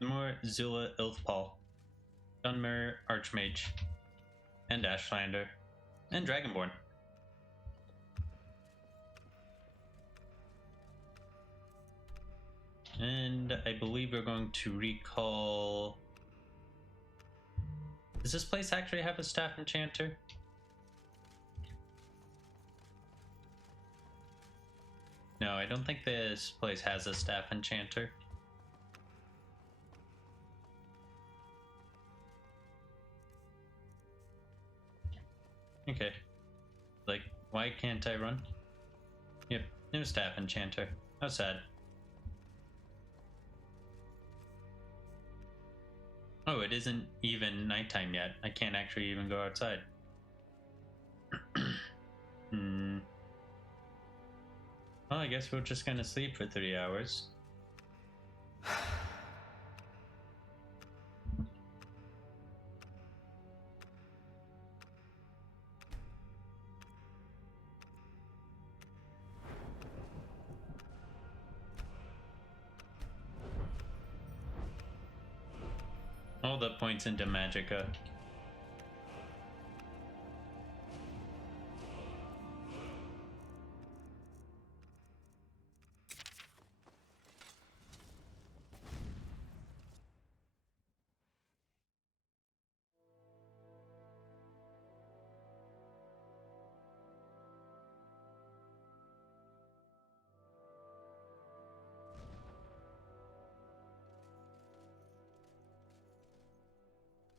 Dunmer, Zula, Ilath-Pal, Dunmer, Archmage, and Ashlander, and Dragonborn. And I believe we're going to recall... Does this place actually have a staff enchanter? No, I don't think this place has a staff enchanter. Okay. Like, why can't I run? Yep, no staff enchanter. How sad. Oh, it isn't even nighttime yet. I can't actually even go outside. Well, I guess we're just gonna sleep for 3 hours. All the points into Magicka.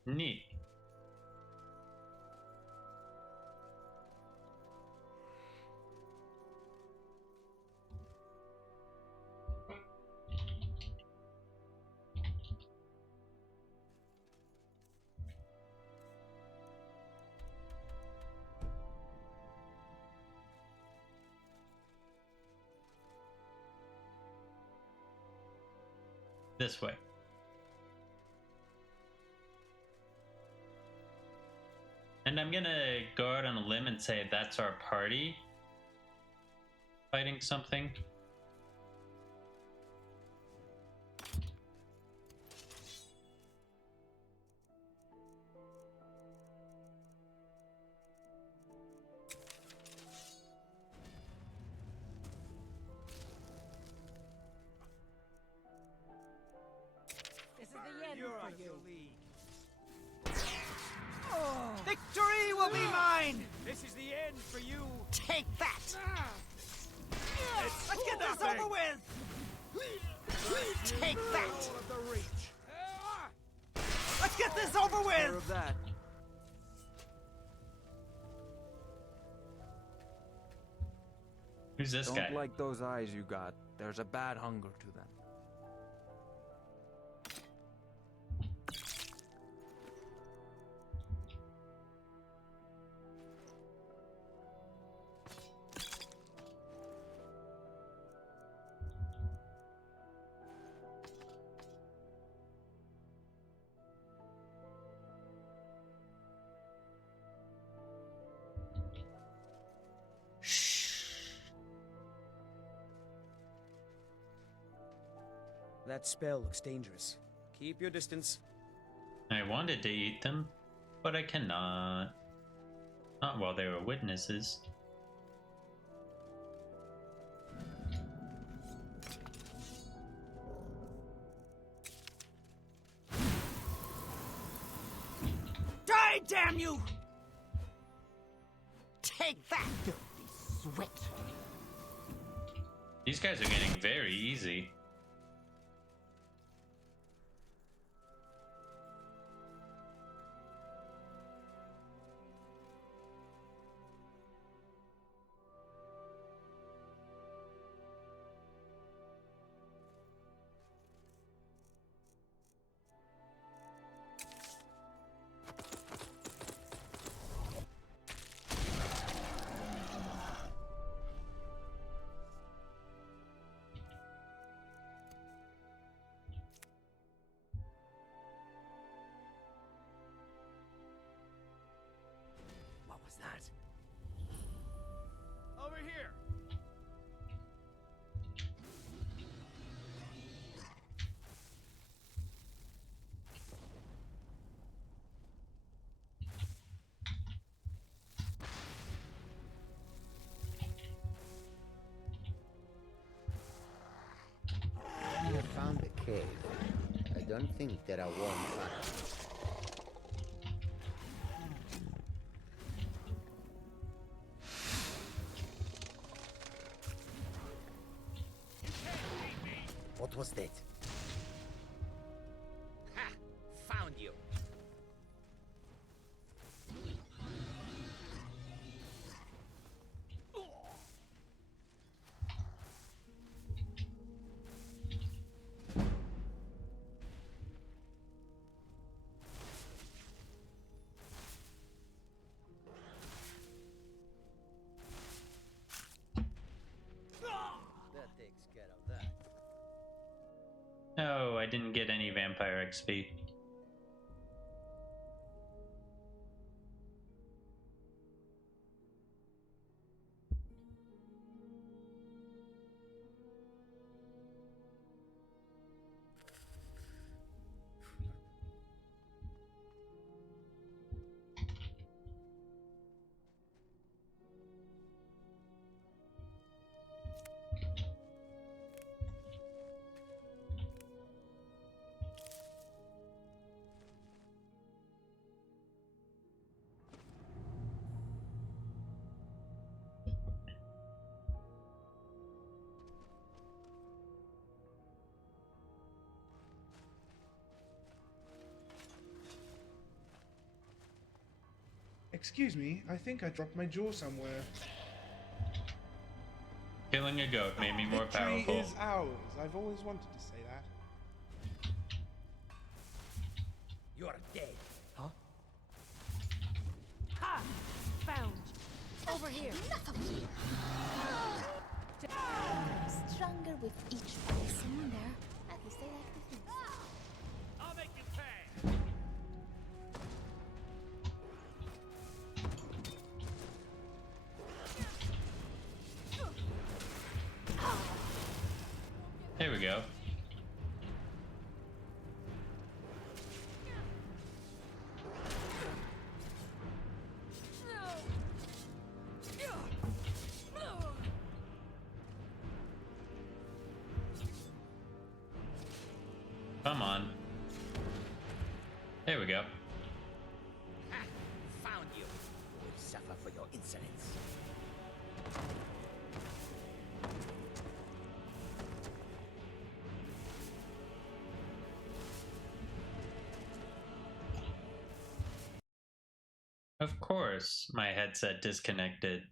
Neat. This way. And I'm gonna go out on a limb and say that's our party fighting something. This is the end for you. Victory will be mine! This is the end for you! Take that! Let's get this over with! Take that! Let's get this over with! More of that. Who's this Don't guy? like those eyes you got. There's a bad hunger to them. That spell looks dangerous. Keep your distance. I wanted to eat them, but I cannot. Not while they were witnesses. Die, damn you! Take that, filthy sweat! These guys are getting very easy. don't think there are warm fires. What was that? Ha! Found you! That takes care of that. No, I didn't get any vampire XP. Excuse me, I think I dropped my jaw somewhere. Killing a goat made me more Victory powerful. is ours. I've always wanted to say that. You're dead. Ha! Found! Over here! Enough of you! Stronger with each person there. At least I like to think so. I'll make you pay. There we go. Come on. There we go. Ha! Found you. You will suffer for your insolence. Of course, my headset disconnected.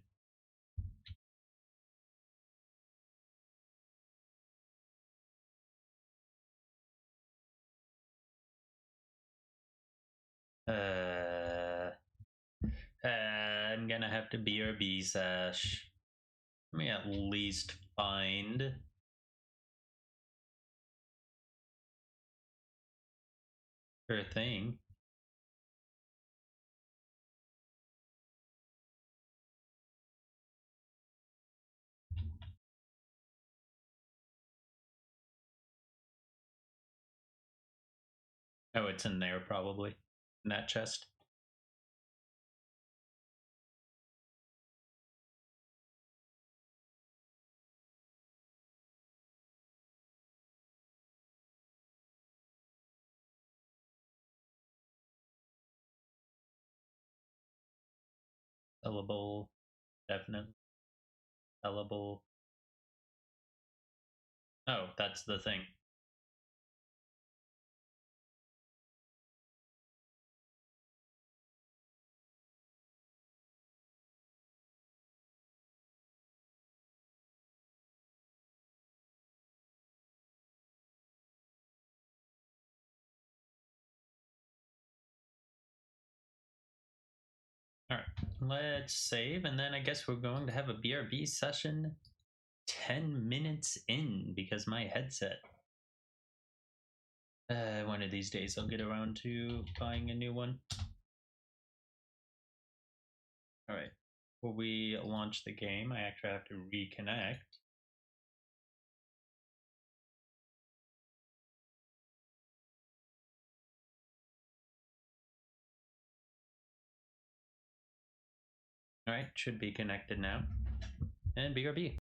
I'm gonna have to BRB Sash. Let me at least find her thing. Oh, it's in there probably. In that chest. Sellable. Definitely. Sellable. Oh, that's the thing. Alright, let's save, and then I guess we're going to have a BRB session 10 minutes in because my headset. One of these days I'll get around to buying a new one. Alright, before we launch the game, I actually have to reconnect. Alright, should be connected now. And BRB.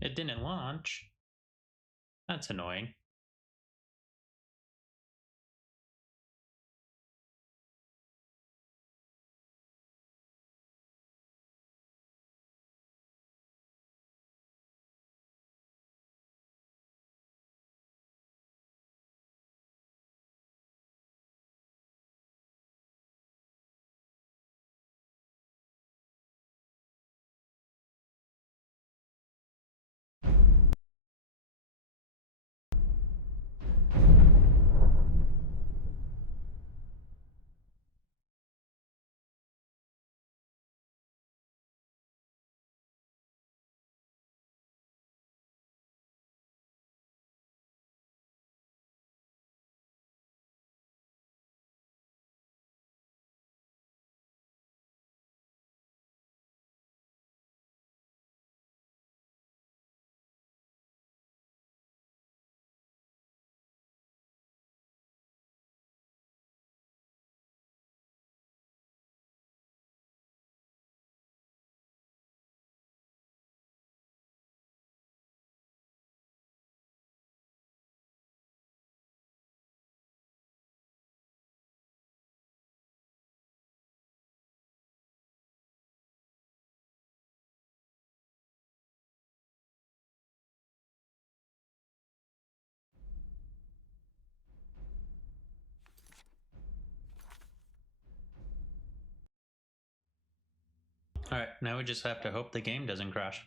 It didn't launch. That's annoying. Alright, now we just have to hope the game doesn't crash.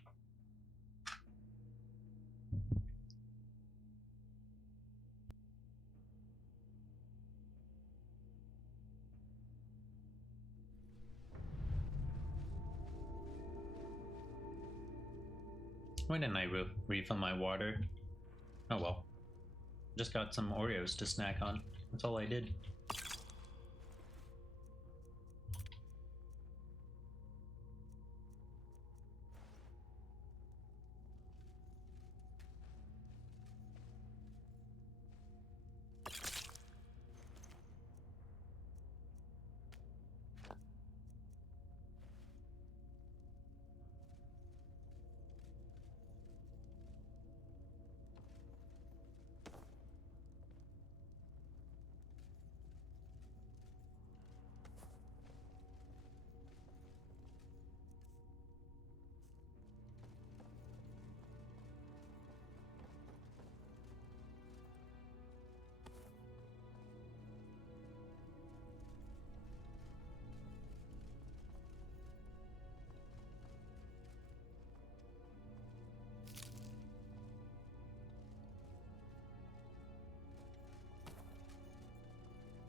Why didn't I refill my water? Oh well. Just got some Oreos to snack on. That's all I did.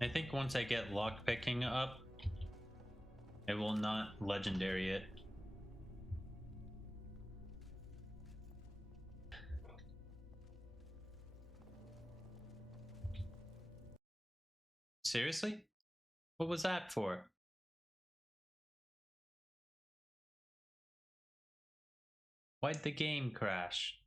I think once I get lockpicking up, it will not legendary it. Seriously? What was that for? Why'd the game crash?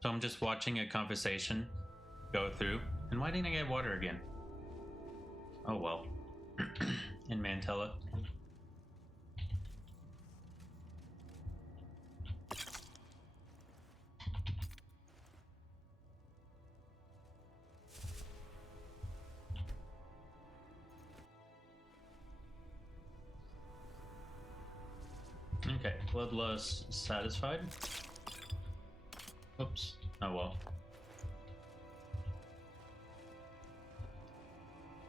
So I'm just watching a conversation go through. And why didn't I get water again? Oh well. In Mantella. Okay, bloodlust satisfied. Oops. Oh well.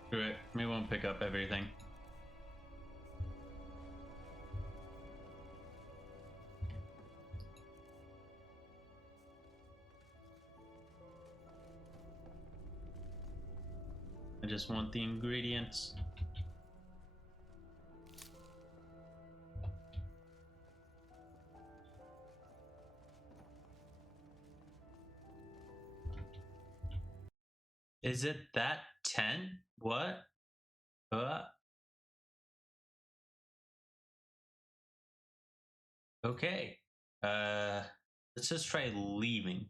Screw it. We won't pick up everything. I just want the ingredients. Is it that 10? What? Okay. Let's just try leaving.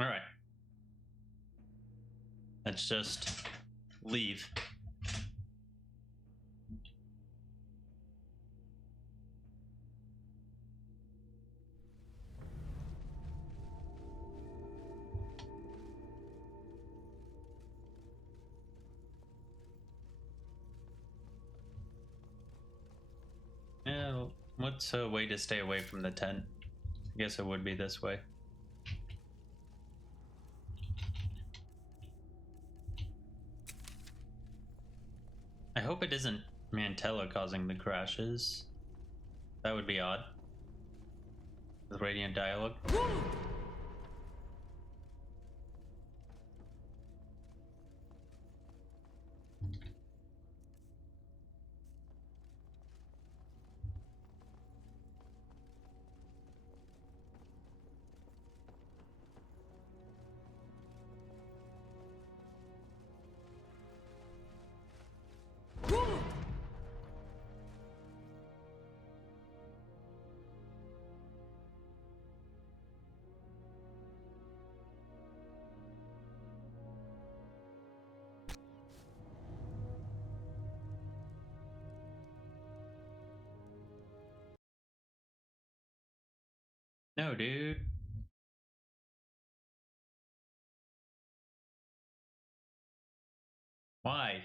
All right. Let's just leave. Yeah, what's a way to stay away from the tent? I guess it would be this way. I hope it isn't Mantella causing the crashes. That would be odd. With radiant dialogue. No, dude. Why?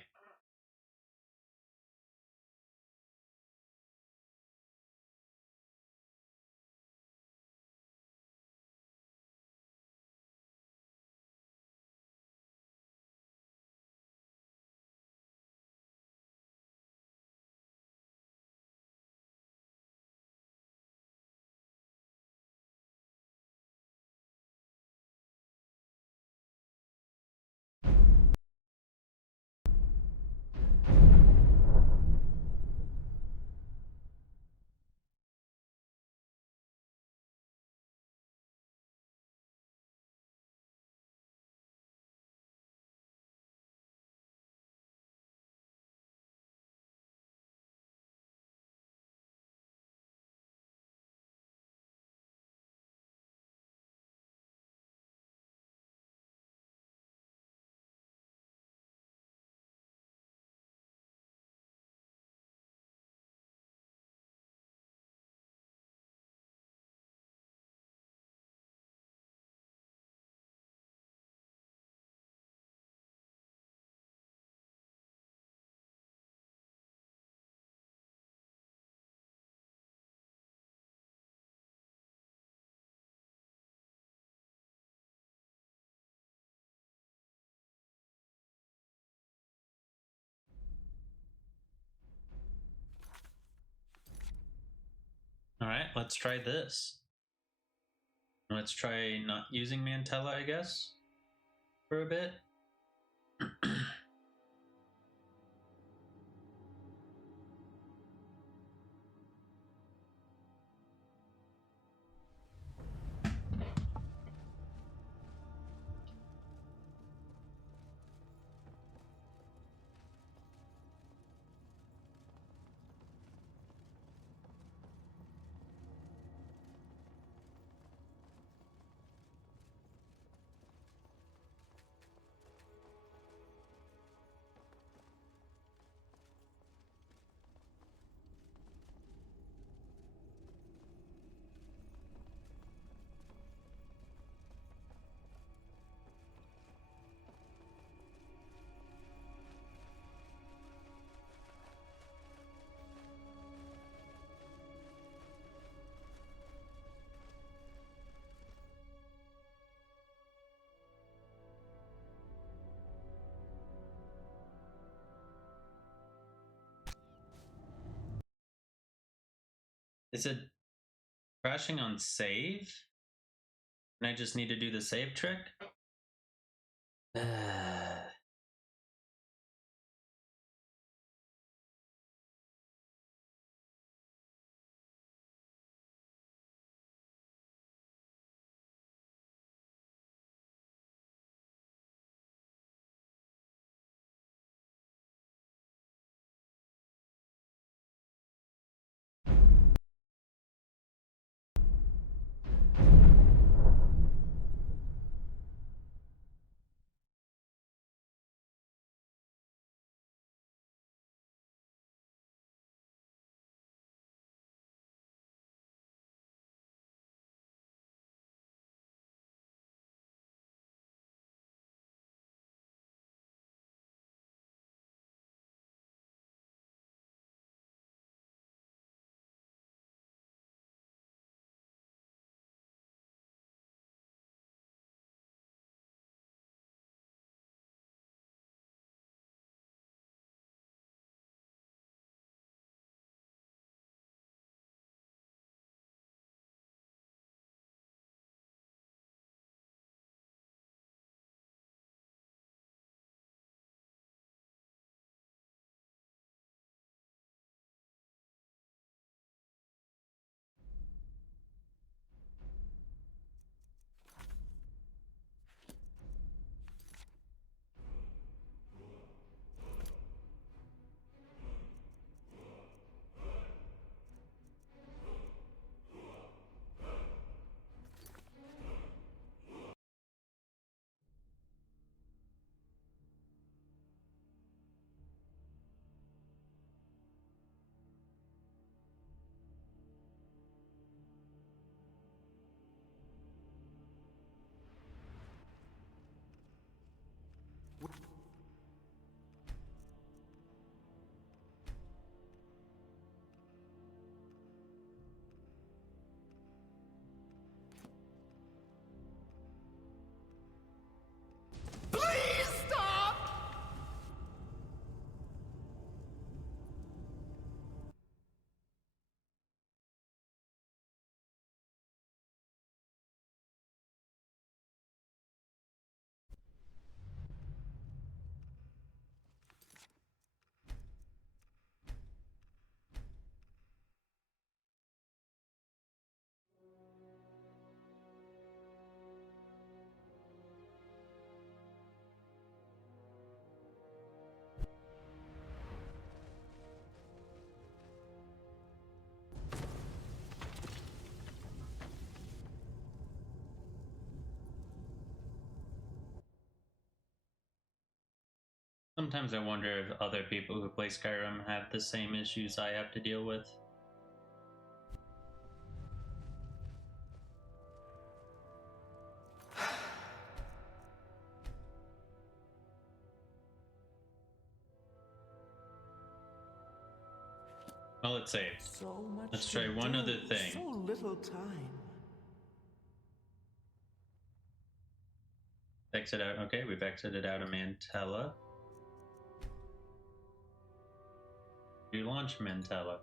let's try this. Let's try not using Mantella, I guess, for a bit. Is it crashing on save? And I just need to do the save trick? Sometimes I wonder if other people who play Skyrim have the same issues I have to deal with. Well, let's save. So much Let's to try one do, other thing. So little time. Exit out. Okay, we've exited out of Mantella. You launch Mantella.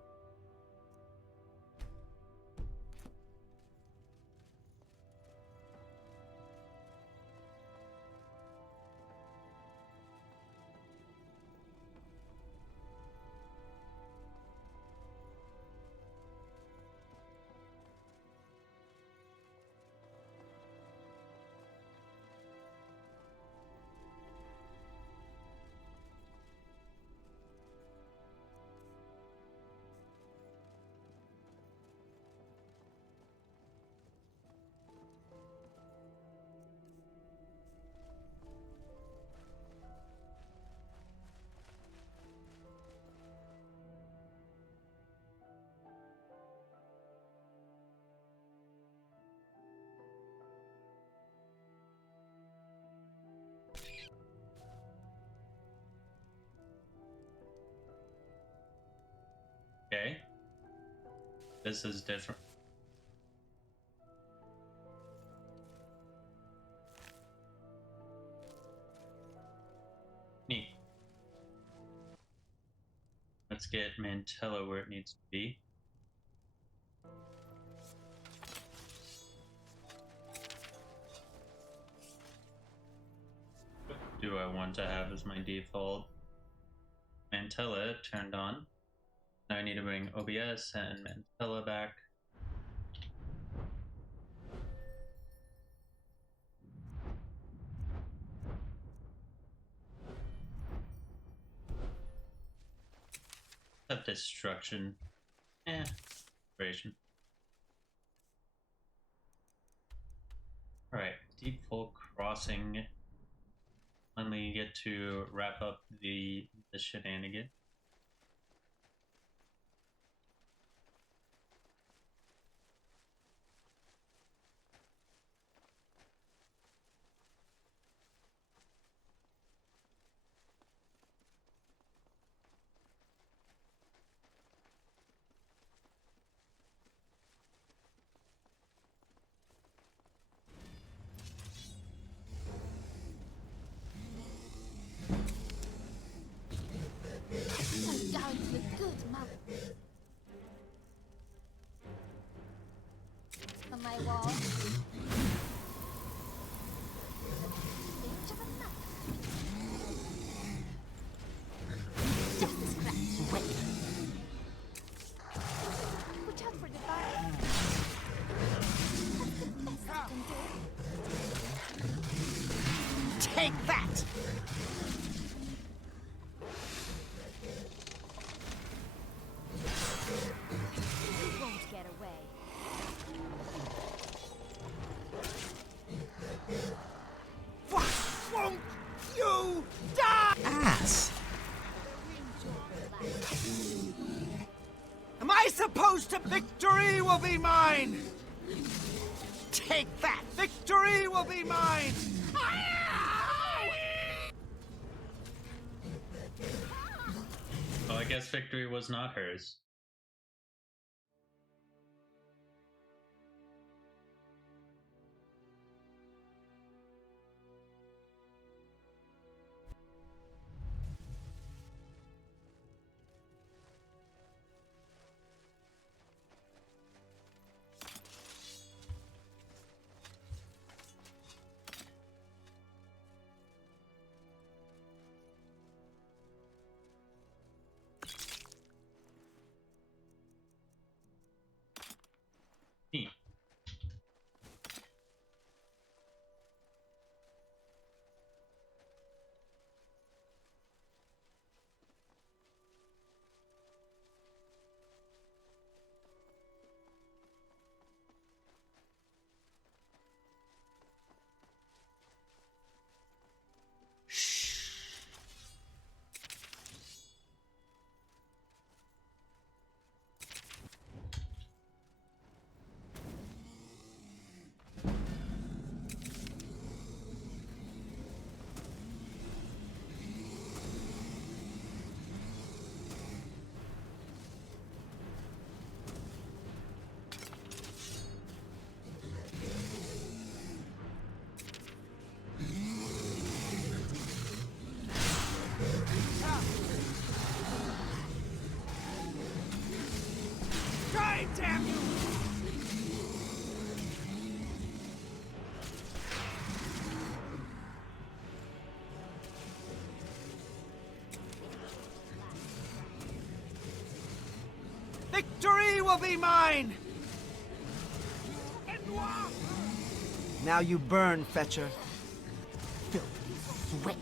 This is different. Neat. Let's get Mantella where it needs to be. What do I want to have as my default? Mantella turned on. Now I need to bring OBS and Mantella back. Of destruction. Inspiration. Alright, default crossing. Finally get to wrap up the shenanigan. I'm down to a good mouth. On my wall. Inch of a nut. Just a scratch. Wait. Watch out for the fire. That's the best I can do. Take that! You won't get away. What won't you die? Ass! Am I supposed to? Victory will be mine! Take that! Victory will be mine! Well, I guess victory was not hers. Neat. Die, damn you! Victory will be mine! Now you burn, Fetcher. Filthy sweat.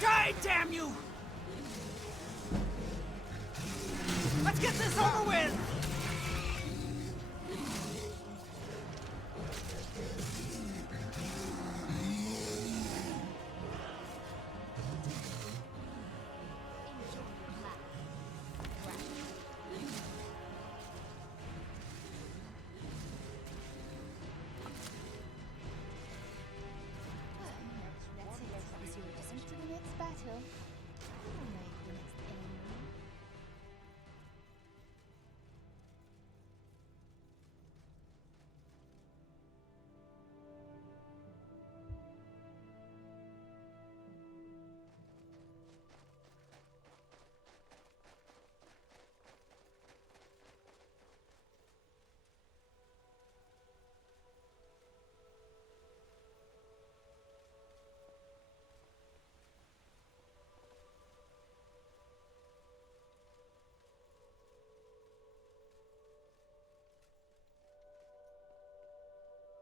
Die, damn you! Let's get this over with! Let's see what to the next battle. I'll make the next enemy.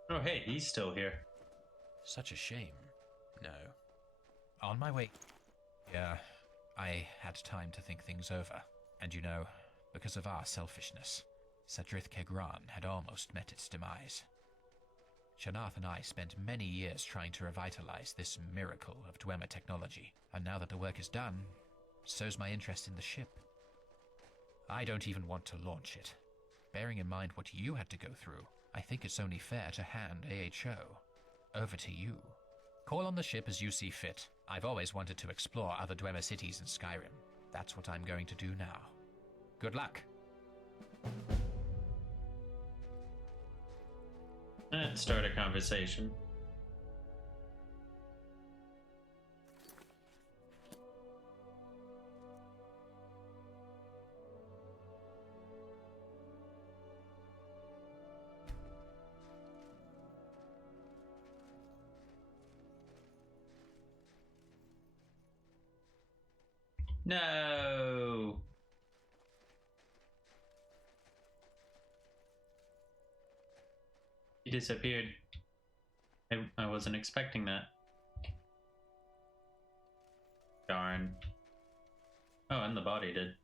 Oh, hey, he's still here. Such a shame. No. On my way. Yeah, I had time to think things over. And you know, because of our selfishness, Sadrith Kegran had almost met its demise. Shanath and I spent many years trying to revitalize this miracle of Dwemer technology, and now that the work is done, so's my interest in the ship. I don't even want to launch it. Bearing in mind what you had to go through, I think it's only fair to hand AHO over to you. Call on the ship as you see fit. I've always wanted to explore other Dwemer cities in Skyrim. That's what I'm going to do now. Good luck. Let's start a conversation. No. He disappeared. I wasn't expecting that. Darn. Oh, and the body did.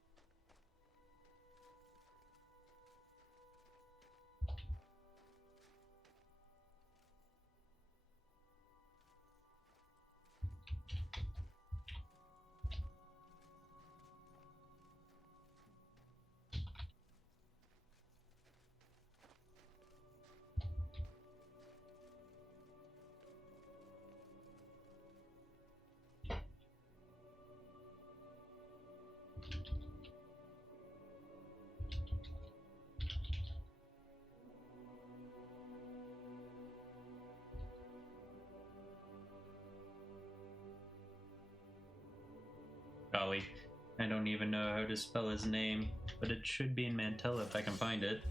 Golly, I don't even know how to spell his name, but it should be in Mantella if I can find it.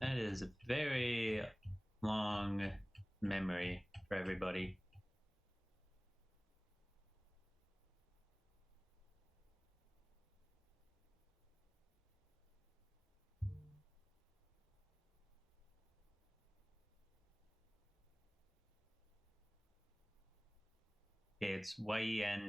That is a very long memory for everybody. Okay, it's YEN-YLU.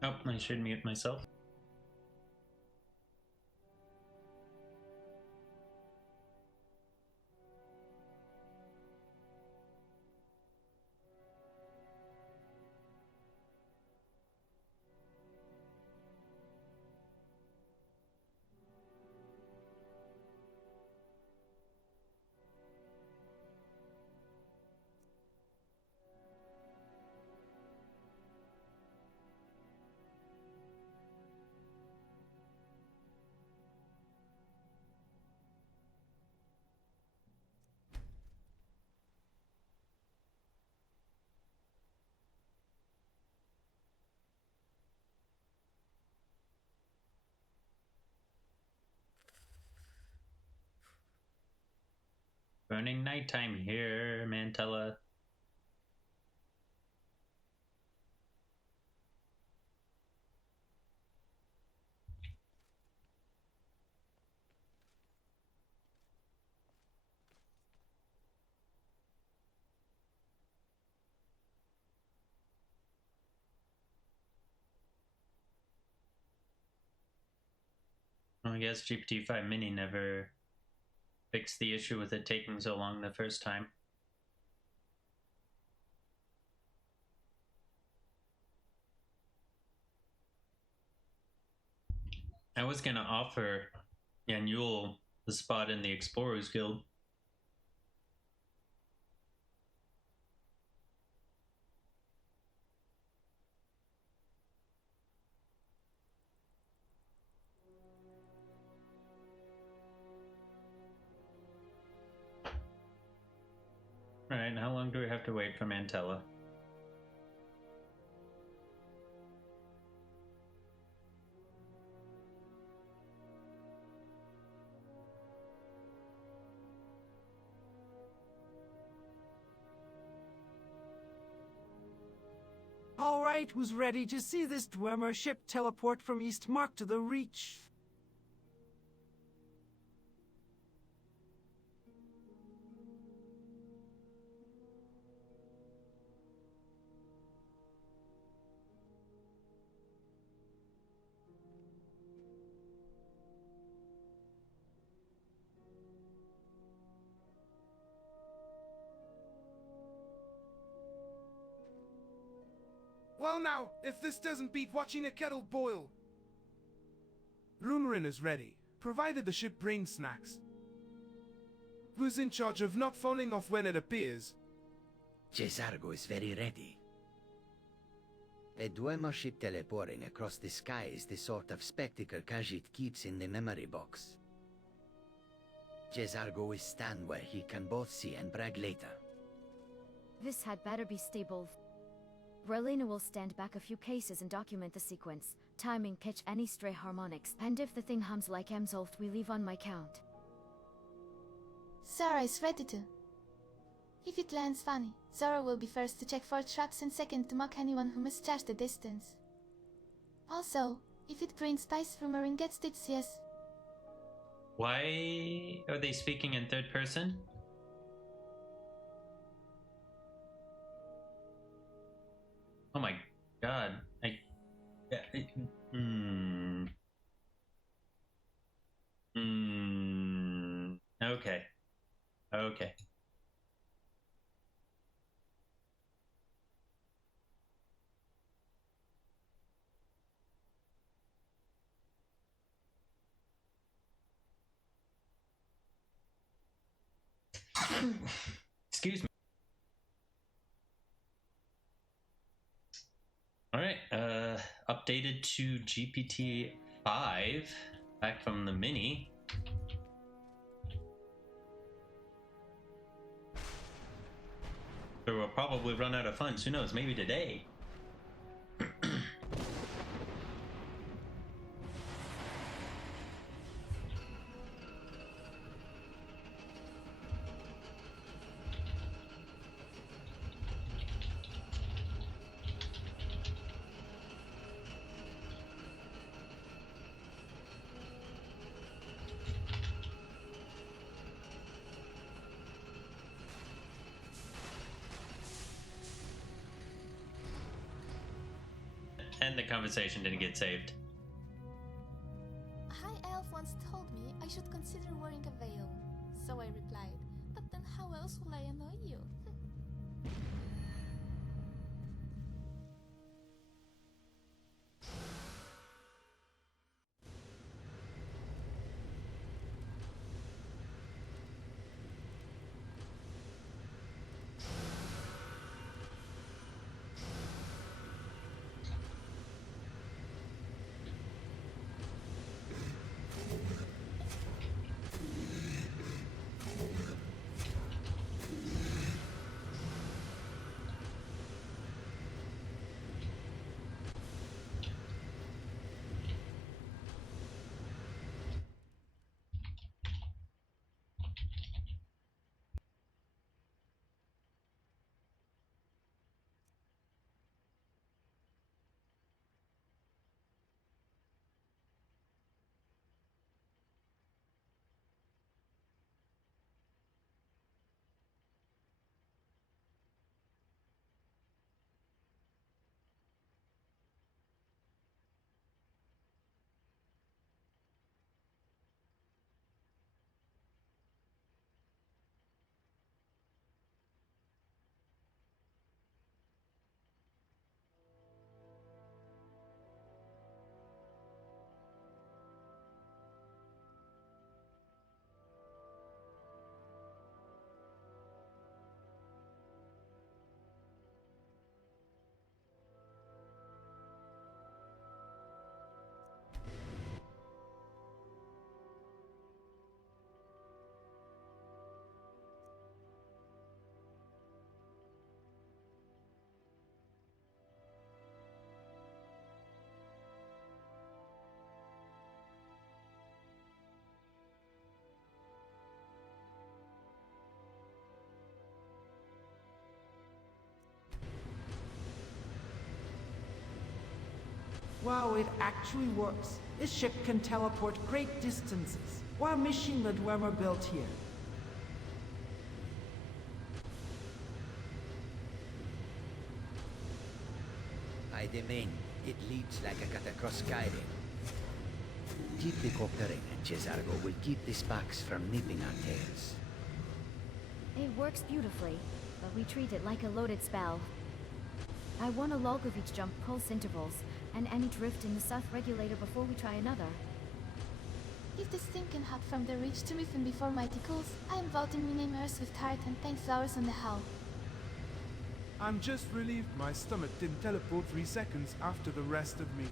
Oh, I should mute myself. Burning nighttime here, Mantella. Well, I guess GPT-5 Mini never fixed the issue with it taking so long the first time. I was gonna offer Yanul the spot in the Explorers Guild. Alright, how long do we have to wait for Mantella? All right, who's ready to see this Dunmer ship teleport from East Mark to the Reach? Well now, if this doesn't beat watching a kettle boil. Runerin is ready, provided the ship brings snacks. Who's in charge of not falling off when it appears? Cesargo is very ready. A Dunmer ship teleporting across the sky is the sort of spectacle Khajiit keeps in the memory box. Cesargo will stand where he can both see and brag later. This had better be stable. Relena will stand back a few cases and document the sequence, timing catch any stray harmonics, and if the thing hums like Emsolft, we leave on my count. Zara is ready to. If it lands funny, Zara will be first to check for traps and second to mock anyone who misjudged the distance. Also, if it brings spice rumor and gets its yes. Why are they speaking in third person? Oh my god. Okay. Okay. Excuse me. Alright, updated to GPT-5, back from the mini. So we'll probably run out of funds, who knows, maybe today. And the conversation didn't get saved. A high elf once told me I should consider wearing a veil. So I replied, but then how else will I annoy you? Wow, it actually works. This ship can teleport great distances. What machine the Dunmer built here? I demand it leaps like a cut across Skyrim. Keep the coopering, and Cesargo will keep the sparks from nipping our tails. It works beautifully, but we treat it like a loaded spell. I want a log of each jump pulse intervals, and any drift in the south regulator before we try another. If this thing can hop from the reach to Mifflin before mighty cools, I am voting we name Earth with heart and thank flowers on the howl. I'm just relieved my stomach didn't teleport 3 seconds after the rest of me.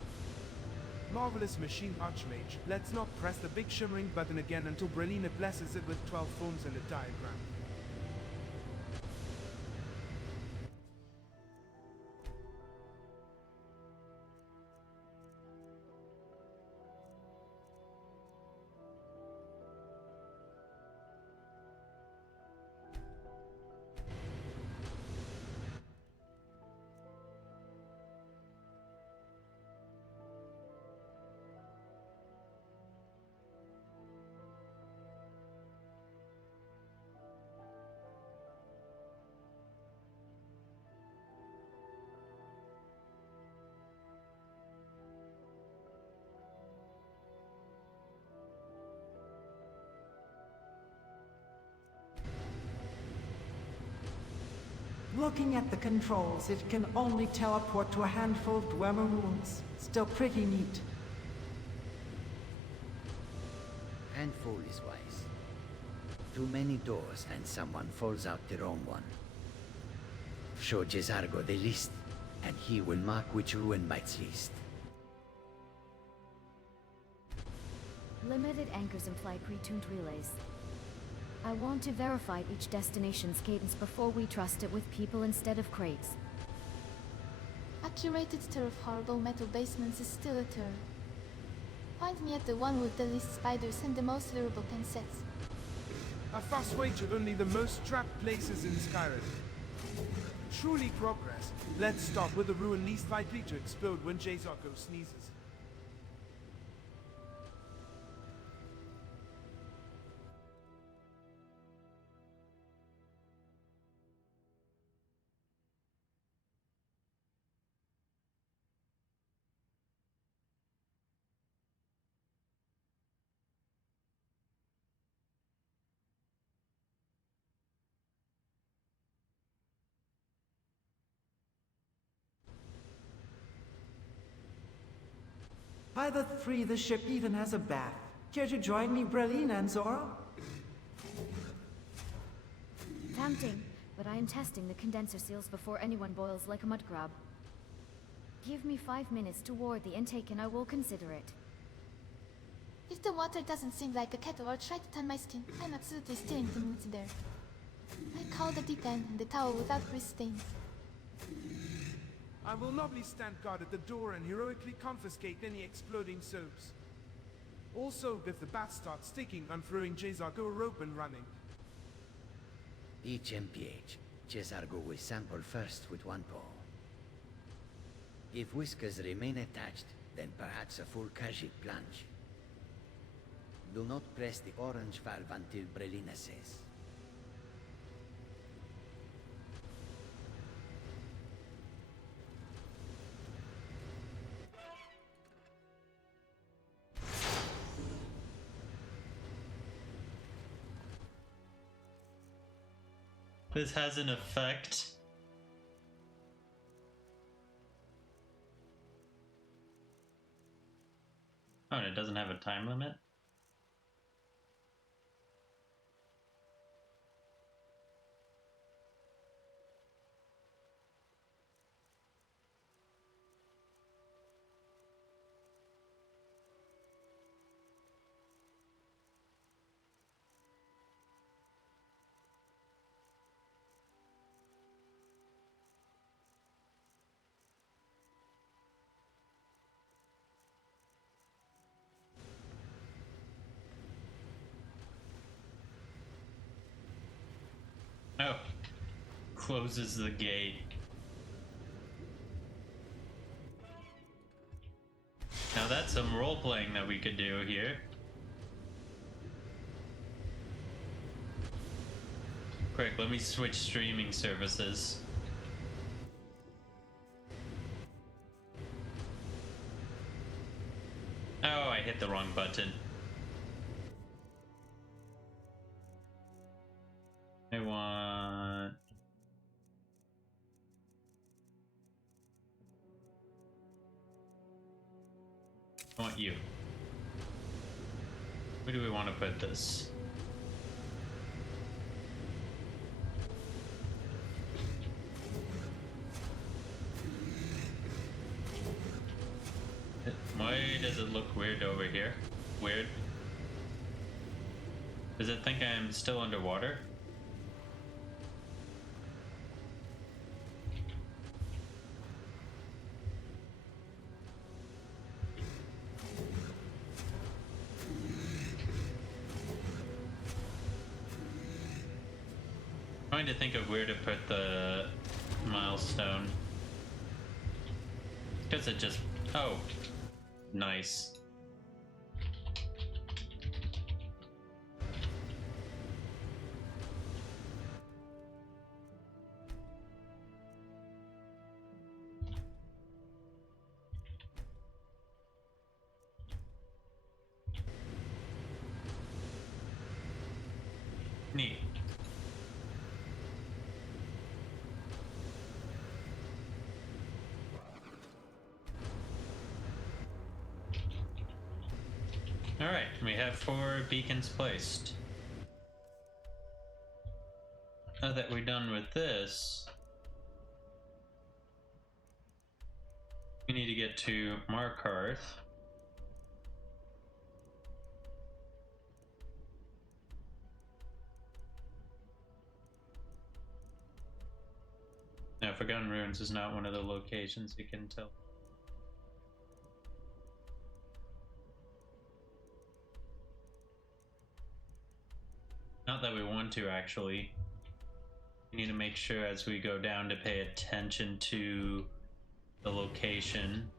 Marvelous machine Archmage. Let's not press the big shimmering button again until Brelina blesses it with 12 forms and a diagram. Looking at the controls, it can only teleport to a handful of Dunmer ruins. Still pretty neat. Handful is wise. Too many doors and someone falls out the wrong one. Show Cesargo the list, and he will mark which ruin bites least. Limited anchors imply pre-tuned relays. I want to verify each destination's cadence before we trust it with people instead of crates. A curated tour of horrible metal basements is still a tour. Point me at the one with the least spiders and the most durable pinsets. A fast way to only the most trapped places in Skyrim. Truly progress. Let's start with the ruin least likely to explode when Jezarko sneezes. By the three, the ship even has a bath. Care to join me, Brelina and Zora? Tempting, but I am testing the condenser seals before anyone boils like a mud crab. Give me 5 minutes to ward the intake and I will consider it. If the water doesn't sing like a kettle or try to tan my skin, I'm absolutely stealing the minutes there. I call the deep end and the towel without grease stains. I will nobly stand guard at the door and heroically confiscate any exploding soaps. Also, if the bath starts sticking, I'm throwing Jezargo a rope and running. Each MPH, Cesargo will sample first with one paw. If whiskers remain attached, then perhaps a full Khajiit plunge. Do not press the orange valve until Brelina says. This has an effect. Oh, and it doesn't have a time limit? Oh. Closes the gate. some role playing that we could do here. Quick, let me switch streaming services. Oh, I hit the wrong button. I want... you. Where do we want to put this? Why does it look weird over here? Weird. Does it think I'm still underwater? Trying to think of where to put the milestone. Because it just... oh. Nice. Neat. Alright, we have 4 beacons placed. Now that we're done with this, we need to get to Markarth. Now, Forgotten Ruins is not one of the locations you can tell. Not that we want to, actually. We need to make sure as we go down to pay attention to the location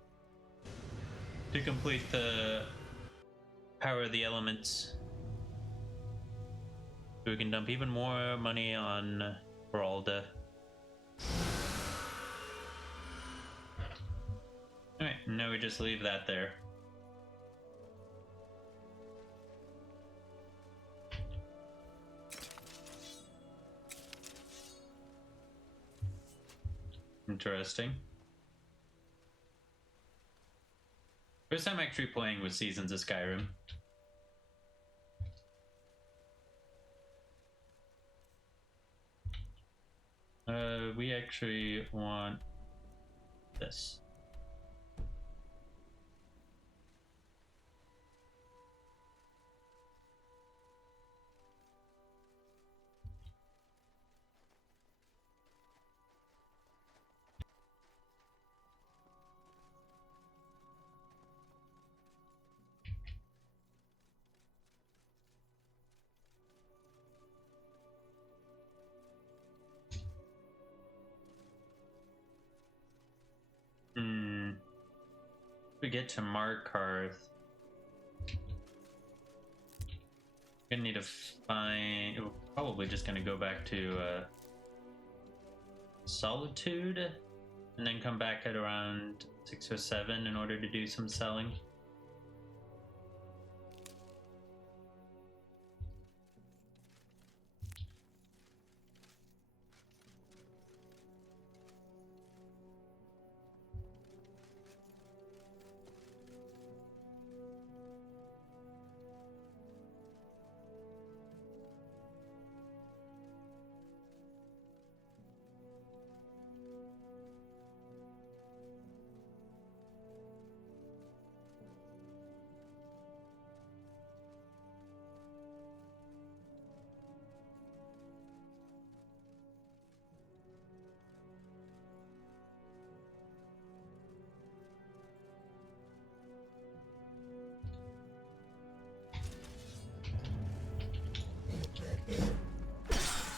to complete the Power of the Elements. So we can dump even more money on Beralda. Alright, now we just leave that there. Interesting. First time actually playing with Seasons of Skyrim. We actually want this. We get to Markarth. Gonna need to find. We're probably just gonna go back to Solitude, and then come back at around 6 or 7 in order to do some selling.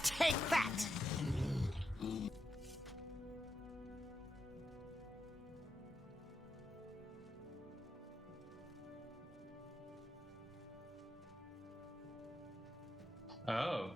Take that! Oh.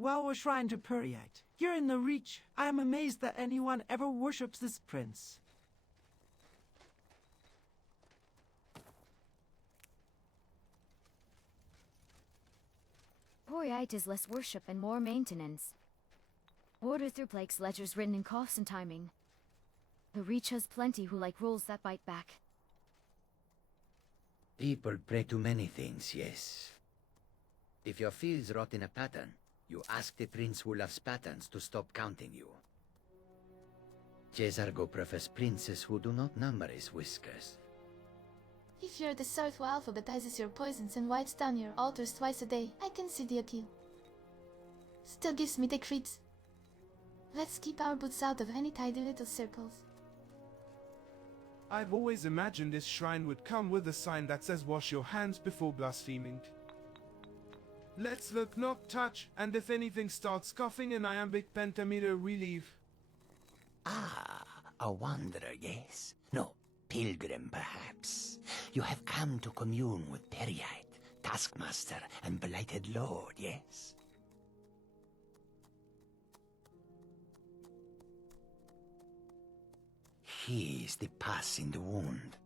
Well, we're shrine to Periite. You're in the Reach. I am amazed that anyone ever worships this prince. Periite is less worship and more maintenance. Order through plagues ledgers written in coughs and timing. The Reach has plenty who like rules that bite back. People pray to many things, yes. If your fields rot in a pattern, you ask the prince who loves patterns to stop counting you. Cesargo prefers princes who do not number his whiskers. If you're the sort who alphabetizes your poisons and writes down your altars twice a day, I can see the appeal. Still gives me the creeps. Let's keep our boots out of any tidy little circles. I've always imagined this shrine would come with a sign that says wash your hands before blaspheming. Let's look, not touch, and if anything starts coughing in iambic pentameter, we leave. Ah, a wanderer, yes? No, pilgrim, perhaps. You have come to commune with Periite, taskmaster, and blighted lord, yes? He is the pus in the wound.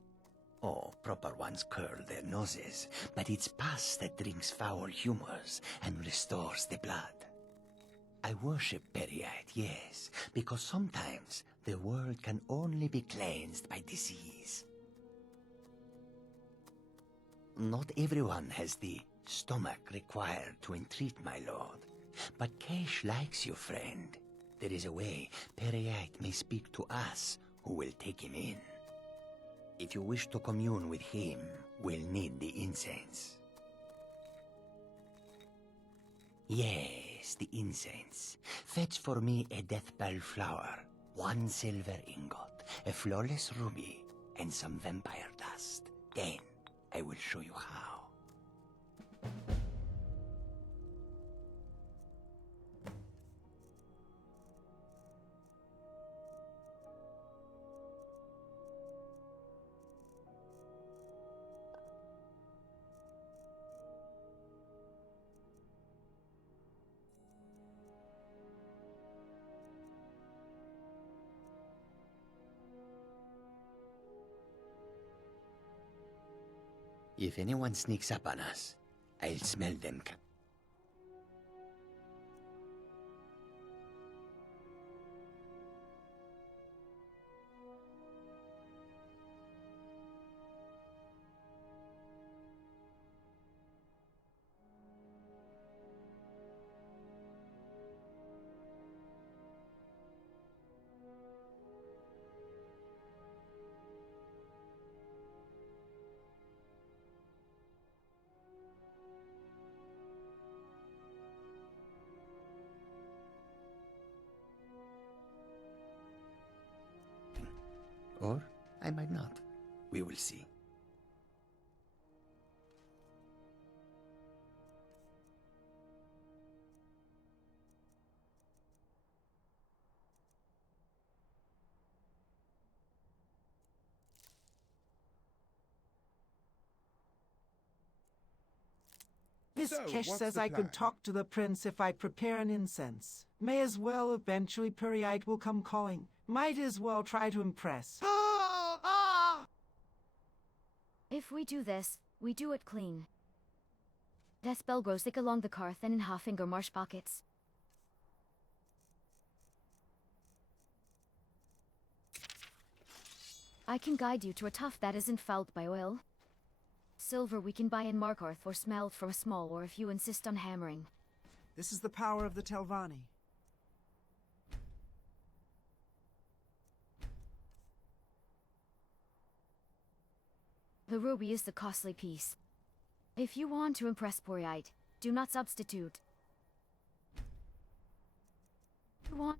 Oh, proper ones curl their noses, but it's pus that drinks foul humors and restores the blood. I worship Periite, yes, because sometimes the world can only be cleansed by disease. Not everyone has the stomach required to entreat my lord, but Kesh likes you, friend. There is a way Periite may speak to us who will take him in. If you wish to commune with him, we'll need the incense. Yes, the incense. Fetch for me a Ilath-Pal flower, 1 silver ingot, a flawless ruby, and some vampire dust. Then I will show you how. If anyone sneaks up on us, I'll smell them. Or I might not. We will see. Miss So, Kesh what's says the I plan? could talk to the prince if I prepare an incense. May as well eventually Periite will come calling. Might as well try to impress. If we do this, we do it clean. Death bell grows thick along the Karth and in half-finger marsh pockets. I can guide you to a tuft that isn't fouled by oil. Silver we can buy in Markarth or smelt from a small, or if you insist on hammering. This is the power of the Telvanni. The ruby is the costly piece. If you want to impress Poriite, do not substitute. You want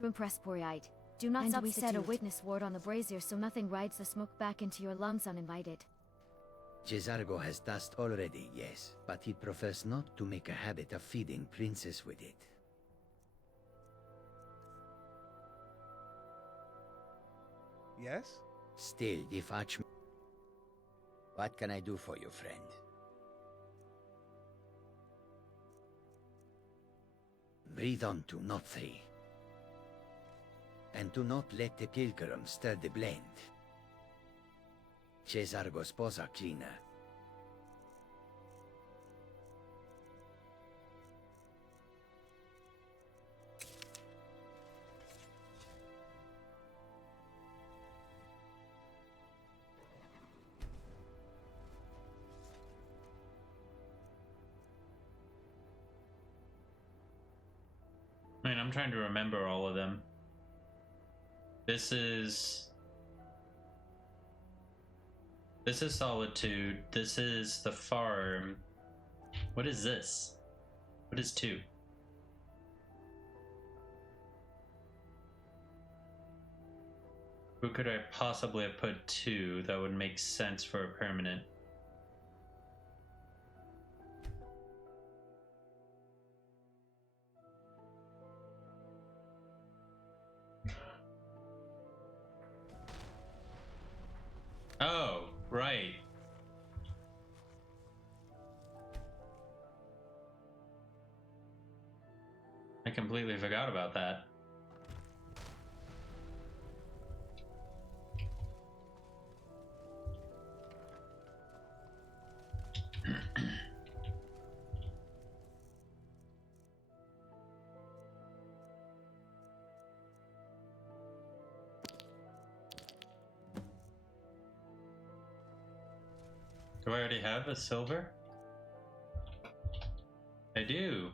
to impress Poriite, do not substitute. And we set a witness ward on the brazier so nothing rides the smoke back into your lungs uninvited. Cesargo has dust already, yes, but he prefers not to make a habit of feeding princes with it. Yes? Still, if Arch... What can I do for you, friend? Breathe on to not 3. And do not let the pilgrim stir the blend. Cesargo sposa clina. I mean, I'm trying to remember all of them. This is Solitude. This is the farm. What is this? What is 2? Who could I possibly have put 2 that would make sense for a permanent? Oh, right. I completely forgot about that. Do I already have a silver? I do.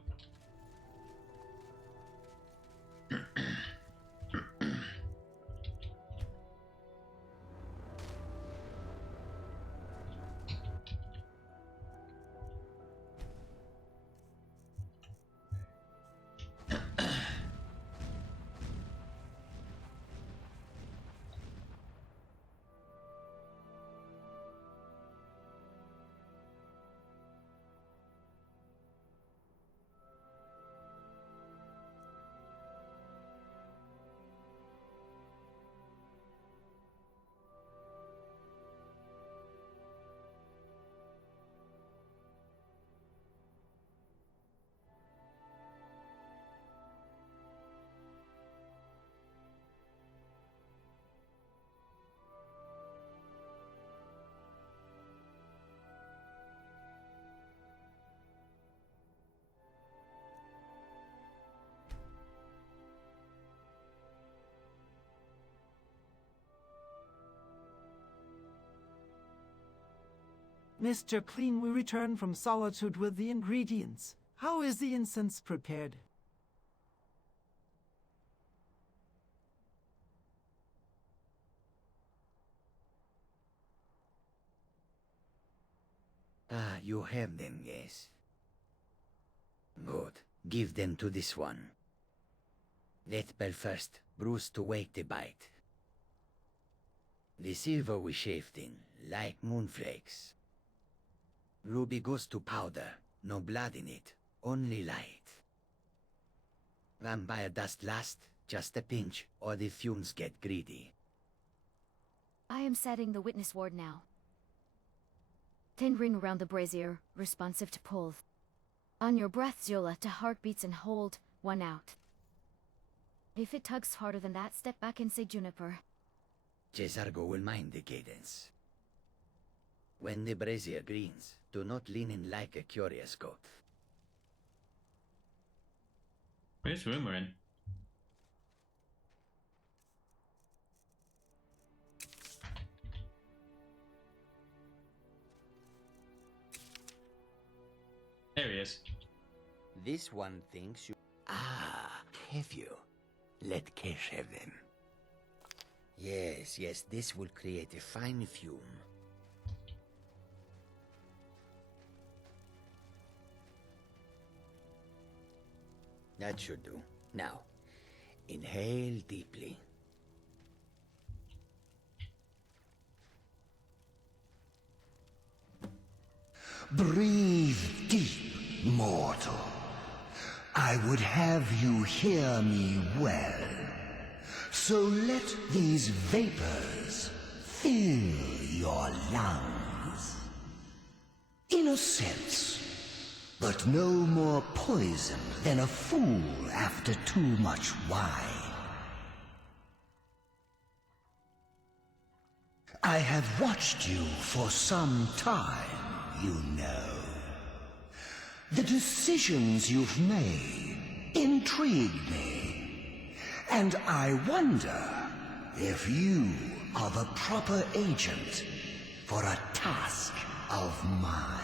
Mr. Clean, we return from Solitude with the ingredients. How is the incense prepared? Ah, you have them, yes. Good. Give them to this one. Ilath-Pal first, bruise to wake the bite. The silver we shaved in, like moonflakes. Ruby goes to powder, no blood in it, only light. Vampire dust last, Just a pinch, or the fumes get greedy. I am setting the witness ward now. Thin ring around the brazier, responsive to pull. On your breath, Zula, to heartbeats and hold, 1 out. If it tugs harder than that, step back and say Juniper. Cesargo will mind the cadence. When the brazier greens, do not lean in like a curious goat. Where's Rumor in? There he is. This one thinks you... Ah, have you? Let Kesh have them. Yes, this will create a fine fume. That should do. Now, inhale deeply. Breathe deep, mortal. I would have you hear me well. So let these vapors fill your lungs. In a sense, but no more poison than a fool after too much wine. I have watched you for some time, you know. The decisions you've made intrigue me, and I wonder if you are the proper agent for a task of mine.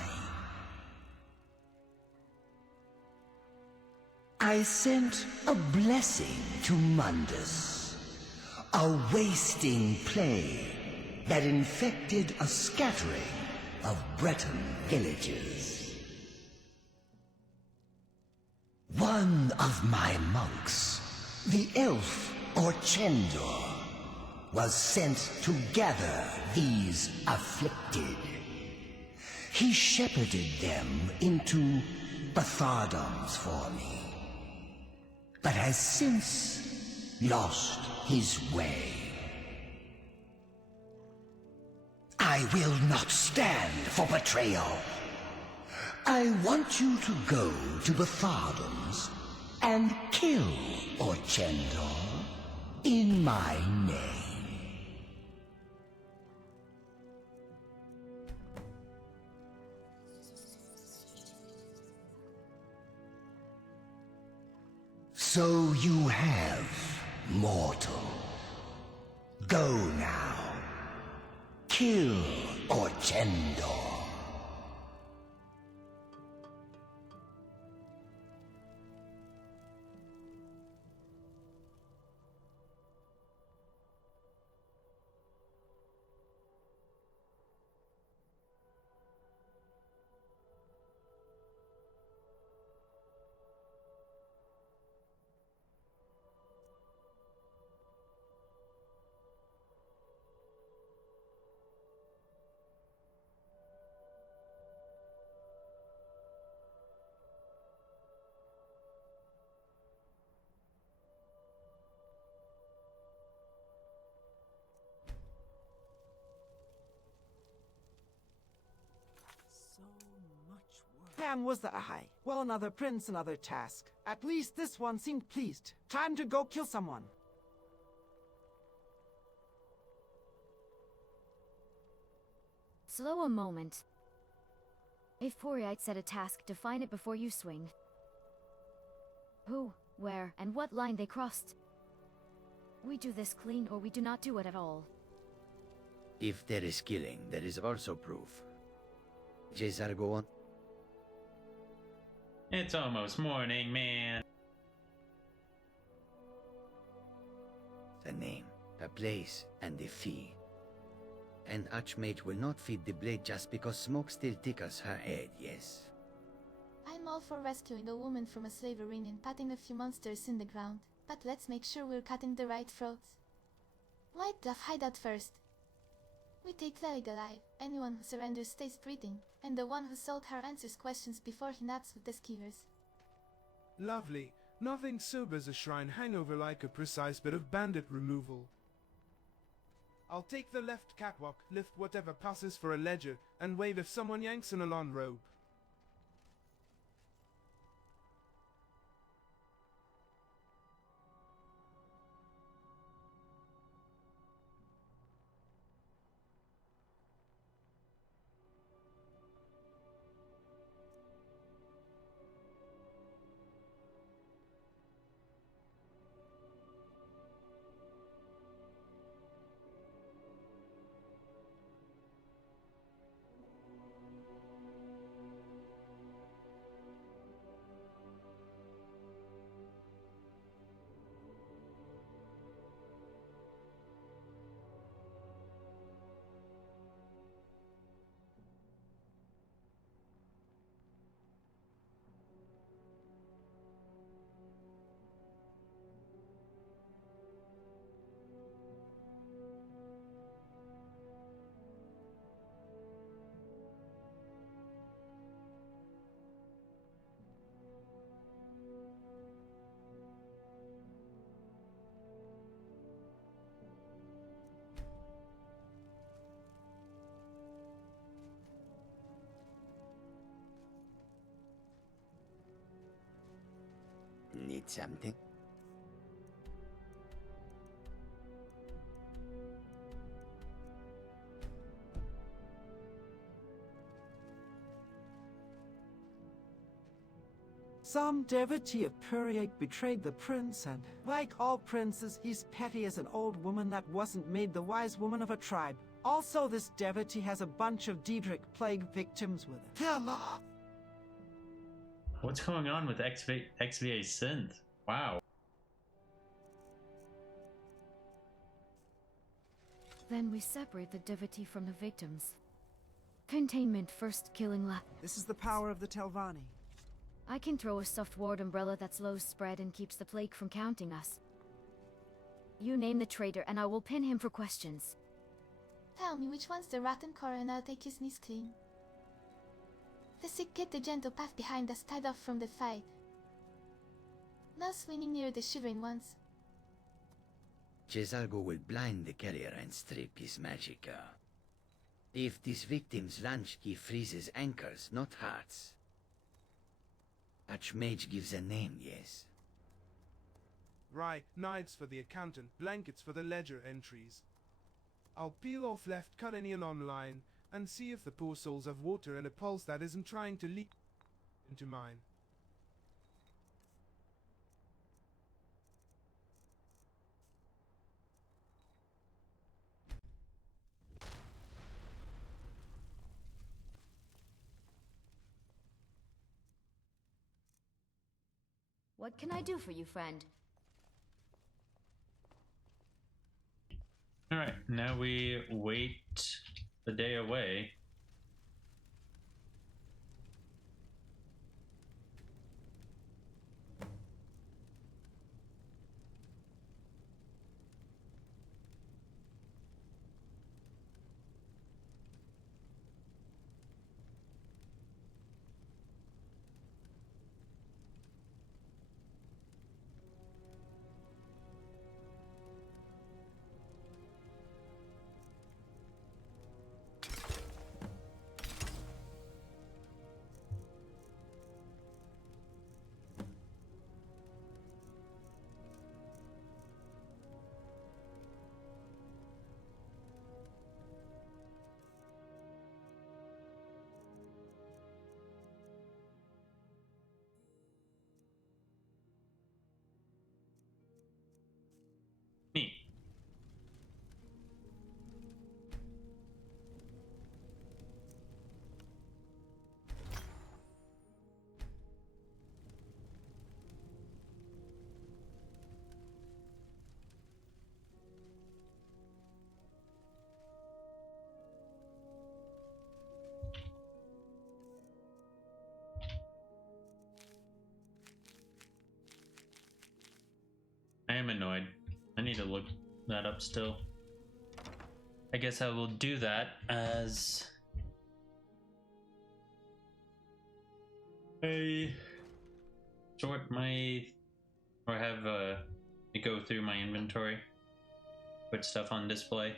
I sent a blessing to Mundus, a wasting plague that infected a scattering of Breton villages. One of my monks, the elf Orchendor, was sent to gather these afflicted. He shepherded them into Bathardums for me, but has since lost his way. I will not stand for betrayal. I want you to go to Bathardums and kill Orchendor in my name. So you have, mortal. Go now. Kill Orchendor. Pam was the eye. Well, another prince, another task. At least this one seemed pleased. Time to go kill someone. Slow a moment. If Poriite set a task, define it before you swing. Who, where, and what line they crossed. We do this clean or we do not do it at all. If there is killing, there is also proof. Cesar, go on. It's almost morning, man. A name, a place, and a fee. An archmage will not feed the blade just because smoke still tickles her head, yes. I'm all for rescuing a woman from a slave arena and patting a few monsters in the ground, but let's make sure we're cutting the right throats. White Dove hideout first. We take Thalig alive. Anyone who surrenders stays breathing, and the one who sold her answers questions before he naps with the skewers. Lovely. Nothing sobers a shrine hangover like a precise bit of bandit removal. I'll take the left catwalk, lift whatever passes for a ledger, and wave if someone yanks an Elan robe. Need something? Some devotee of Puriac betrayed the prince, and like all princes, he's petty as an old woman that wasn't made the wise woman of a tribe. Also, this devotee has a bunch of Daedric plague victims with him. What's going on with XVA synth? Wow. Then we separate the devotee from the victims. Containment first, killing last. This is the power of the Telvanni. I can throw a soft ward umbrella that slows spread and keeps the plague from counting us. You name the traitor and I will pin him for questions. Tell me which one's the rotten core and I'll take his knees clean. The sick get the gentle path behind us tied off from the fight. No swinging near the shivering ones. Cesalgo will blind the carrier and strip his magic. If these victims lunge, he freezes anchors, not hearts. Archmage gives a name, yes. Right, knives for the accountant, blankets for the ledger entries. I'll peel off left, cut any online, and see if the poor souls have water and a pulse that isn't trying to leak into mine. What can I do for you, friend? Alright, now we wait the day away. Me. I am annoyed. I need to look that up still. I guess I will do that as I sort my Or have me go through my inventory, put stuff on display.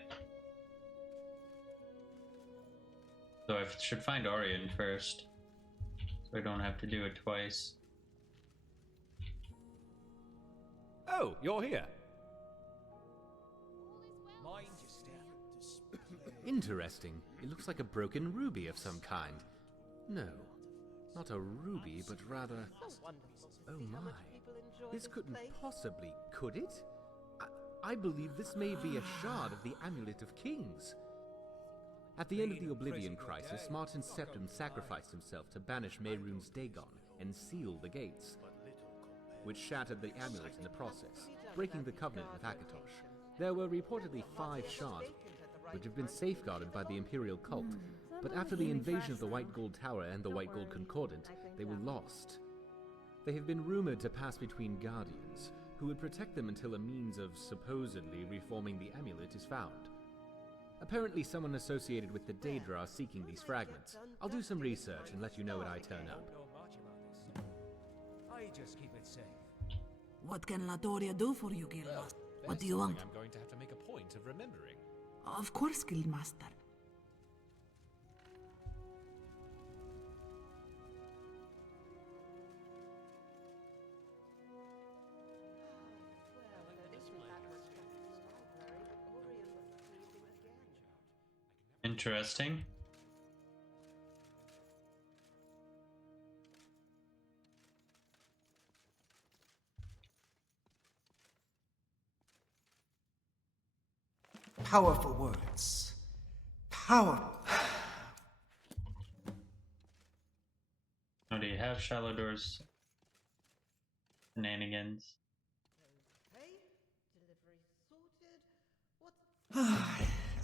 So I should find Orion first, so I don't have to do it twice. Oh, you're here. Interesting. It looks like a broken ruby of some kind. No, not a ruby, but rather... Oh my. This couldn't possibly, could it? I believe this may be a shard of the Amulet of Kings. At the end of the Oblivion Crisis, Martin Septim sacrificed himself to banish Mehrunes Dagon and seal the gates, which shattered the amulet in the process, breaking the covenant with Akatosh. There were reportedly 5 shards, which have been safeguarded by the Imperial cult, but after the invasion of the White Gold Tower and the White Gold Concordant, they were lost. They have been rumored to pass between Guardians, who would protect them until a means of supposedly reforming the amulet is found. Apparently someone associated with the Daedra are seeking these fragments. I'll do some research and let you know when I turn up. I just keep it safe. What can Latoria do for you, Guildmaster? What do you want? I'm going to have to make a point of remembering. Of course, Guildmaster. Interesting. Powerful words. Power. Oh, do you have Shalador's shenanigans?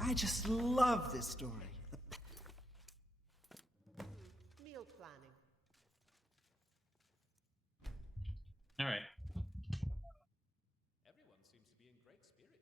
I just love this story. Meal planning. All right. Everyone seems to be in great spirits today.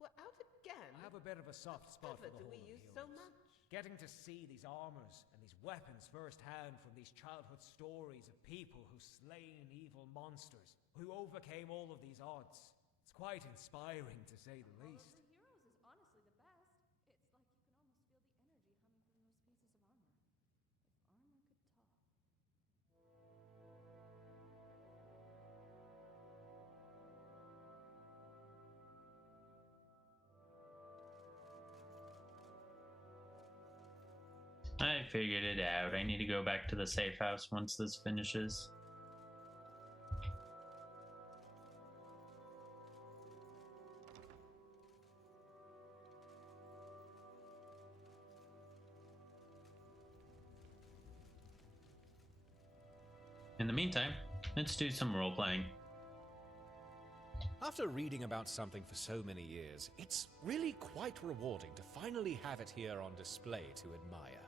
We're out again. I have a bit of a soft spot for the Do whole we of use humans. so much? Getting to see these armors and these weapons firsthand from these childhood stories of people who slain evil monsters, who overcame all of these odds. It's quite inspiring, to say the least. The heroes is honestly the best. It's like you can almost feel the energy coming from those pieces of armor. If armor could talk. I figured it out. I need to go back to the safe house once this finishes. In the meantime, let's do some role-playing. After reading about something for so many years, it's really quite rewarding to finally have it here on display to admire.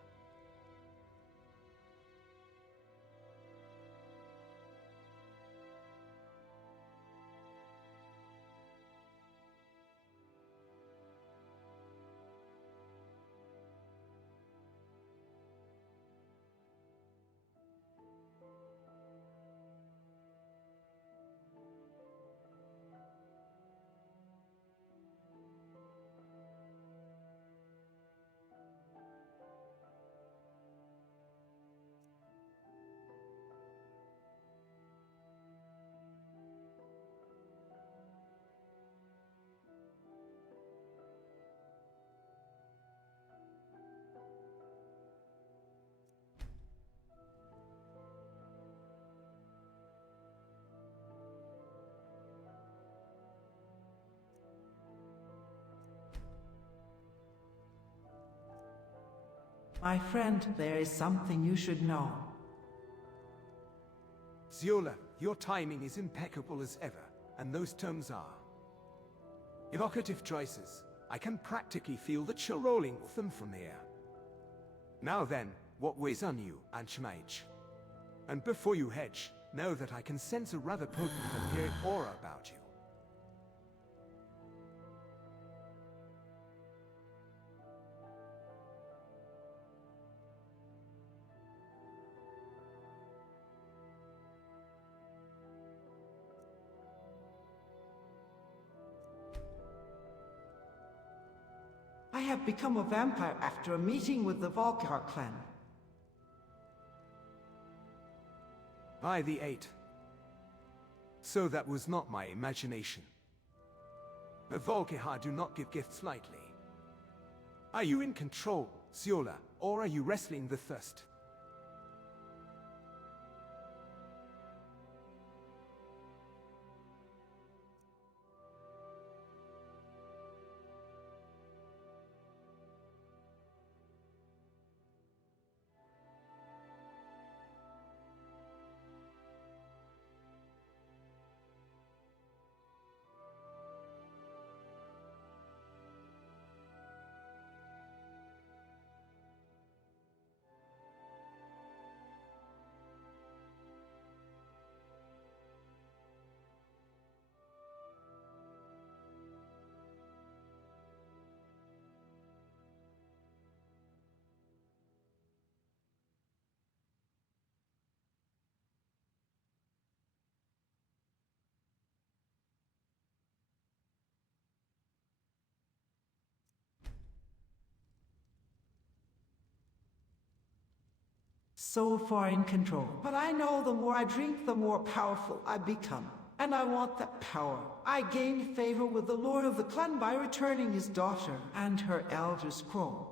My friend, there is something you should know. Zula, your timing is impeccable as ever, and those terms are evocative choices. I can practically feel the chill rolling with them from here. Now then, what weighs on you, Archmage? And before you hedge, know that I can sense a rather potent vampiric aura about you. have become a vampire after a meeting with the Volkar clan. I the Eight. So that was not my imagination. The Volkihar do not give gifts lightly. Are you in control, Zula, or are you wrestling the thirst? So far in control. But I know the more I drink, the more powerful I become. And I want that power. I gained favor with the Lord of the Clan by returning his daughter and her Elder Scroll.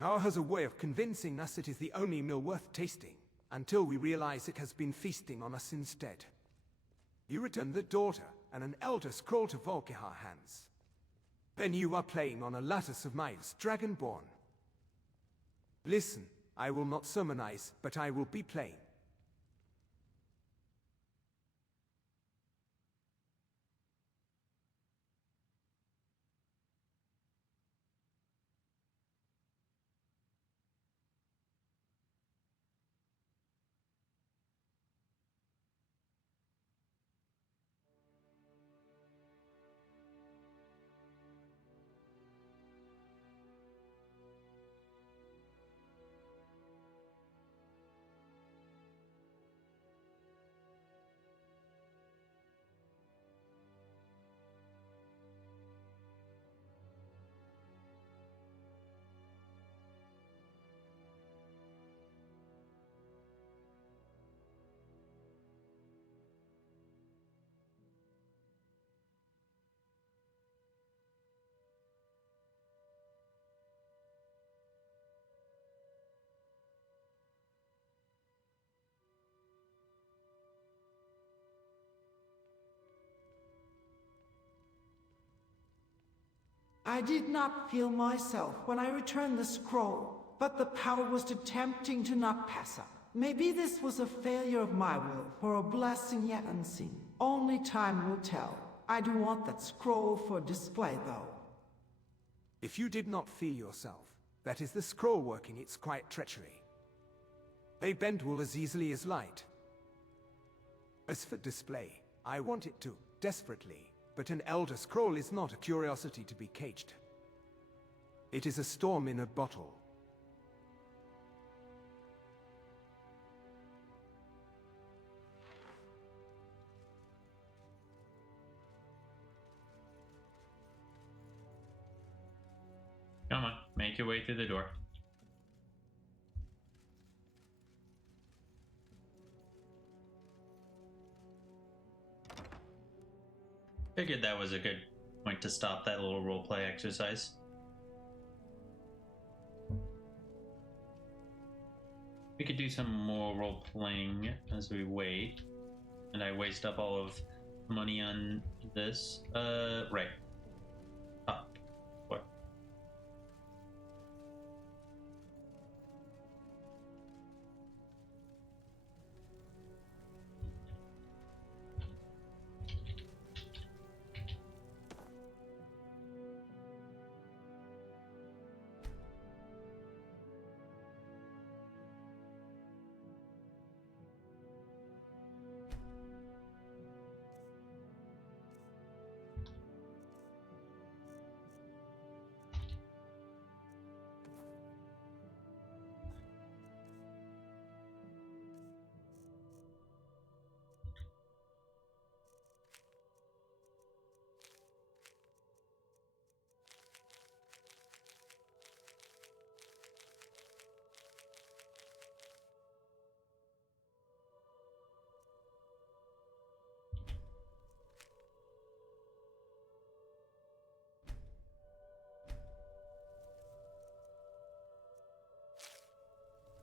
Our has a way of convincing us it is the only meal worth tasting, until we realize it has been feasting on us instead. You return the daughter and an Elder Scroll to Volkihar hands. Then you are playing on a lattice of Miles, Dragonborn. Listen, I will not sermonize, but I will be plain. I did not feel myself when I returned the scroll, but the power was too tempting to not pass up. Maybe this was a failure of my will, or a blessing yet unseen. Only time will tell. I do want that scroll for display, though. If you did not feel yourself, that is the scroll working its quiet treachery. They bend wool as easily as light. As for display, I want it to, desperately. But an Elder Scroll is not a curiosity to be caged. It is a storm in a bottle. Come on, make your way through the door. Figured that was a good point to stop that little roleplay exercise. We could do some more role-playing as we wait. And I waste up all of money on this. Right. Up. What?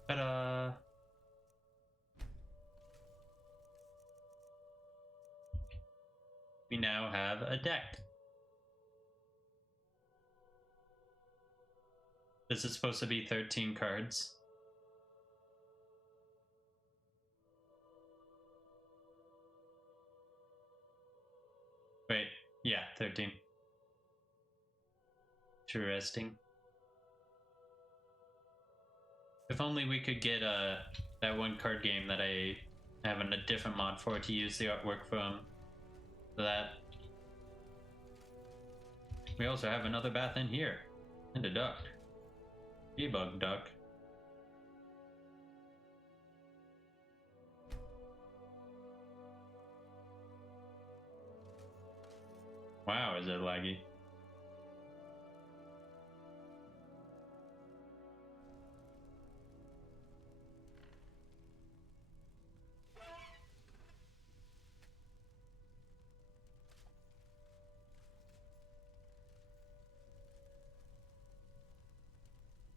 Ta-da! We now have a deck. This is supposed to be 13 cards. Wait, yeah, 13. Interesting. If only we could get that one card game that I have in a different mod for to use the artwork from. For that. We also have another bath in here. And a duck. Debug duck. Wow, is it laggy?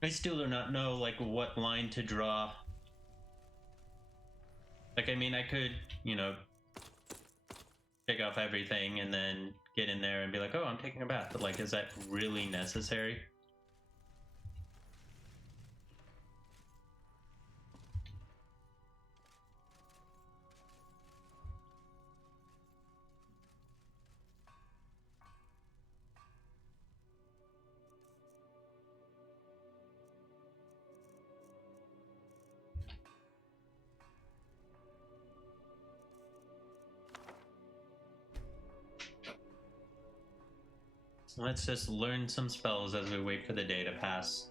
I still do not know, like, what line to draw. Like, I mean, I could, you know, take off everything and then get in there and be like, oh, I'm taking a bath. But, like, is that really necessary? Let's just learn some spells as we wait for the day to pass.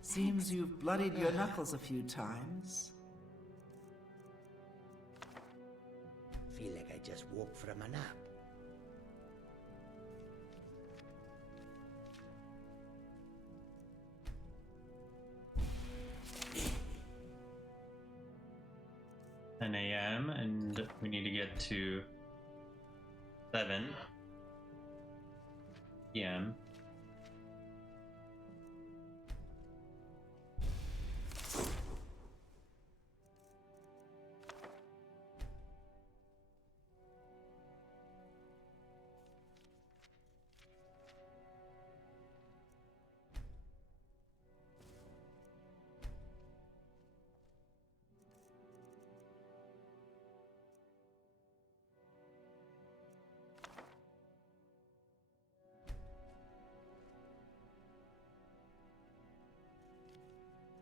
Seems you've bloodied your knuckles a few times. Feel like I just woke from a nap. Ten a.m. and we need to get to 7 p.m.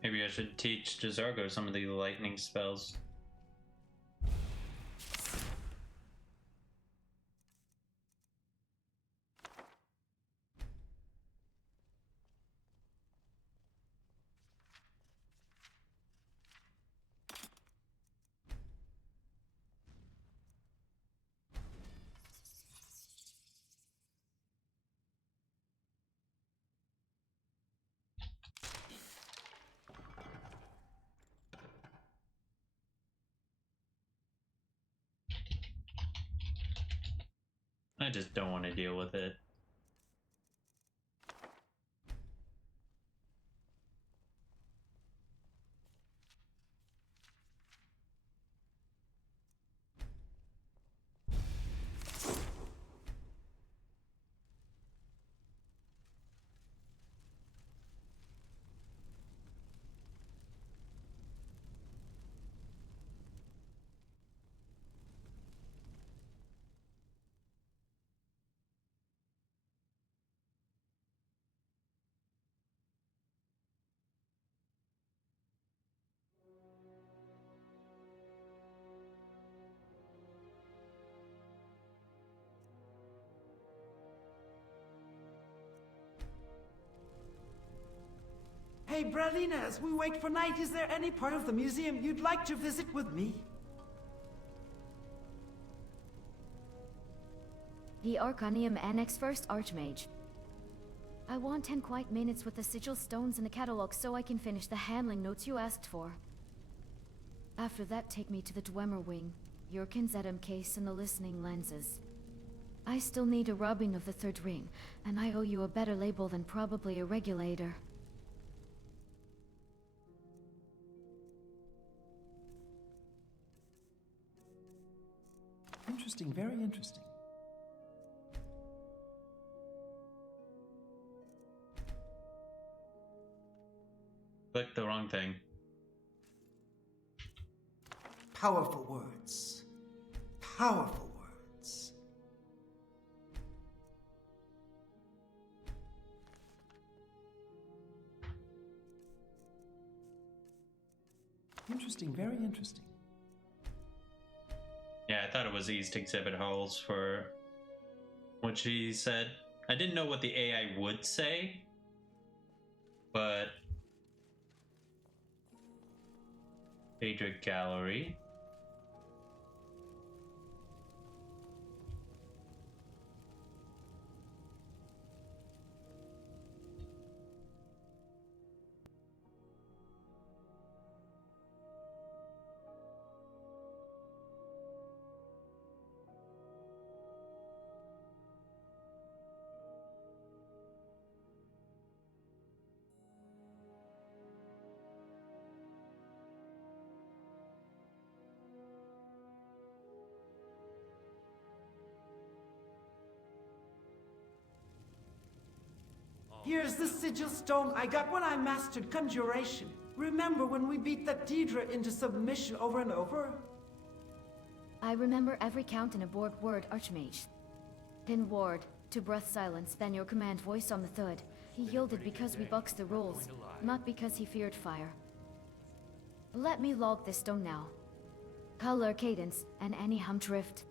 Maybe I should teach Jazargo some of the lightning spells. I just don't want to deal with it. Bralina, as we wait for night, is there any part of the museum you'd like to visit with me? The Arcanium Annex First Archmage. I want 10 quiet minutes with the sigil stones in the catalog so I can finish the handling notes you asked for. After that, take me to the Dwemer wing, your Kinzedum case and the listening lenses. I still need a rubbing of the third ring, and I owe you a better label than probably a regulator. Interesting, very interesting. Click the wrong thing. Powerful words. Powerful words. Interesting, very interesting. Yeah, I thought it was East exhibit halls for what she said. I didn't know what the AI would say, but Phaedric Gallery. Here's the sigil stone I got when I mastered conjuration. Remember when we beat that Deidre into submission over and over? I remember every count in a board word, Archmage. Pin Ward, to breath silence, then your command voice on the third. He yielded because we boxed the rules, not because he feared fire. Let me log this stone now. Color, cadence, and any hum drift.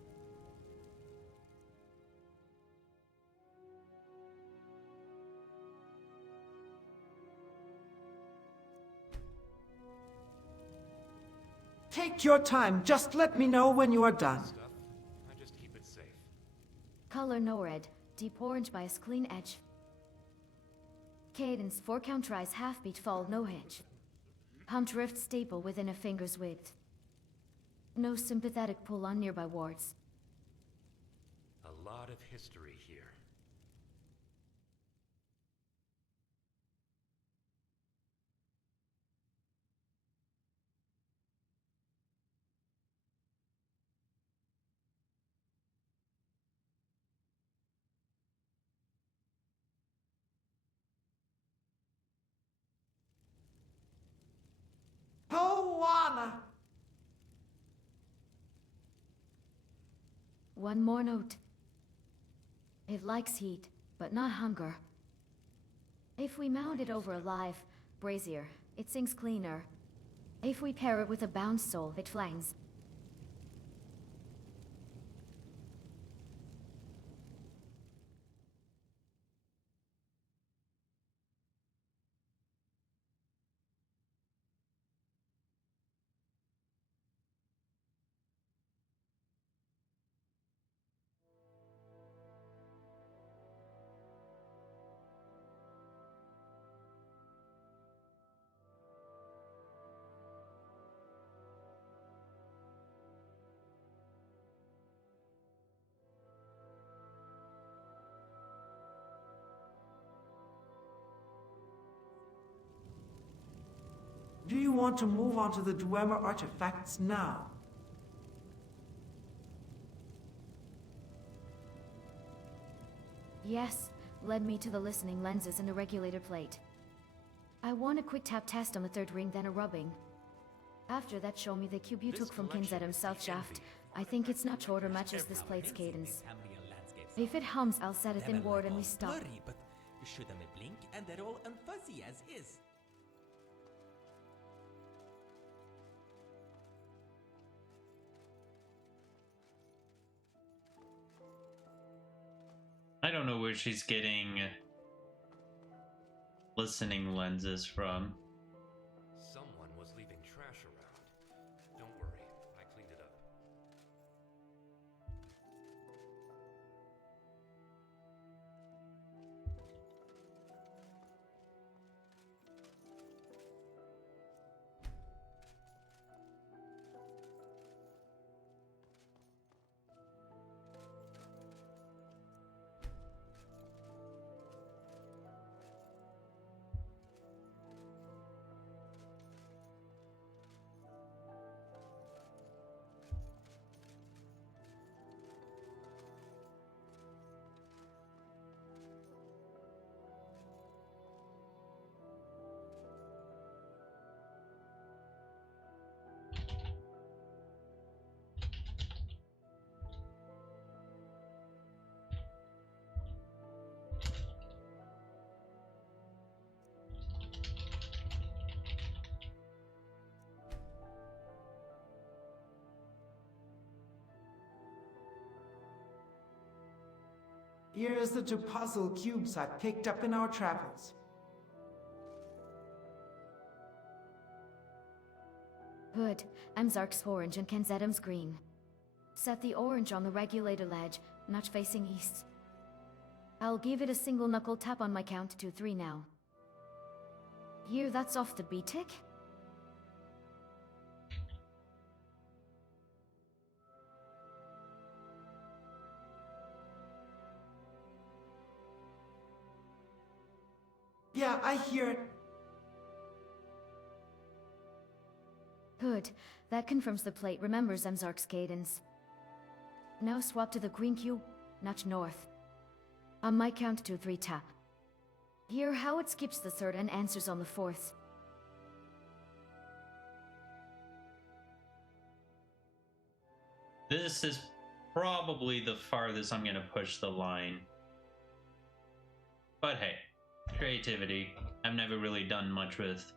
Take your time, just let me know when you are done. I just keep it safe. Color no red, deep orange bias clean edge. Cadence 4 count rise half beat fall no hitch. Hum drift stable within a finger's width. No sympathetic pull on nearby wards. A lot of history here. Poana! One more note. It likes heat, but not hunger. If we mount it over a live brazier, it sings cleaner. If we pair it with a bound soul, it flangs. Do you want to move on to the Dwemer artifacts now? Yes, led me to the listening lenses and a regulator plate. I want a quick tap test on the third ring, then a rubbing. After that, show me the cube you took from Kinzedum's south shaft. I think its notch order matches this plate's cadence. If it hums, I'll set a thin ward and we stop. Blurry, but you shoot them a blink and they're all unfuzzy as is. I don't know where she's getting listening lenses from. Here's the two puzzle cubes I picked up in our travels. Good. I'm Zark's orange and Kenzedam's green. Set the orange on the regulator ledge, not facing east. I'll give it a single knuckle tap on my count to 3 now. Here, that's off the beat tick. Yeah, I hear it. Good. That confirms the plate remembers Zark's cadence. Now swap to the green cube, notch north. On my count to 3 tap. Hear how it skips the third and answers on the fourth. This is probably the farthest I'm gonna push the line. But hey, creativity. I've never really done much with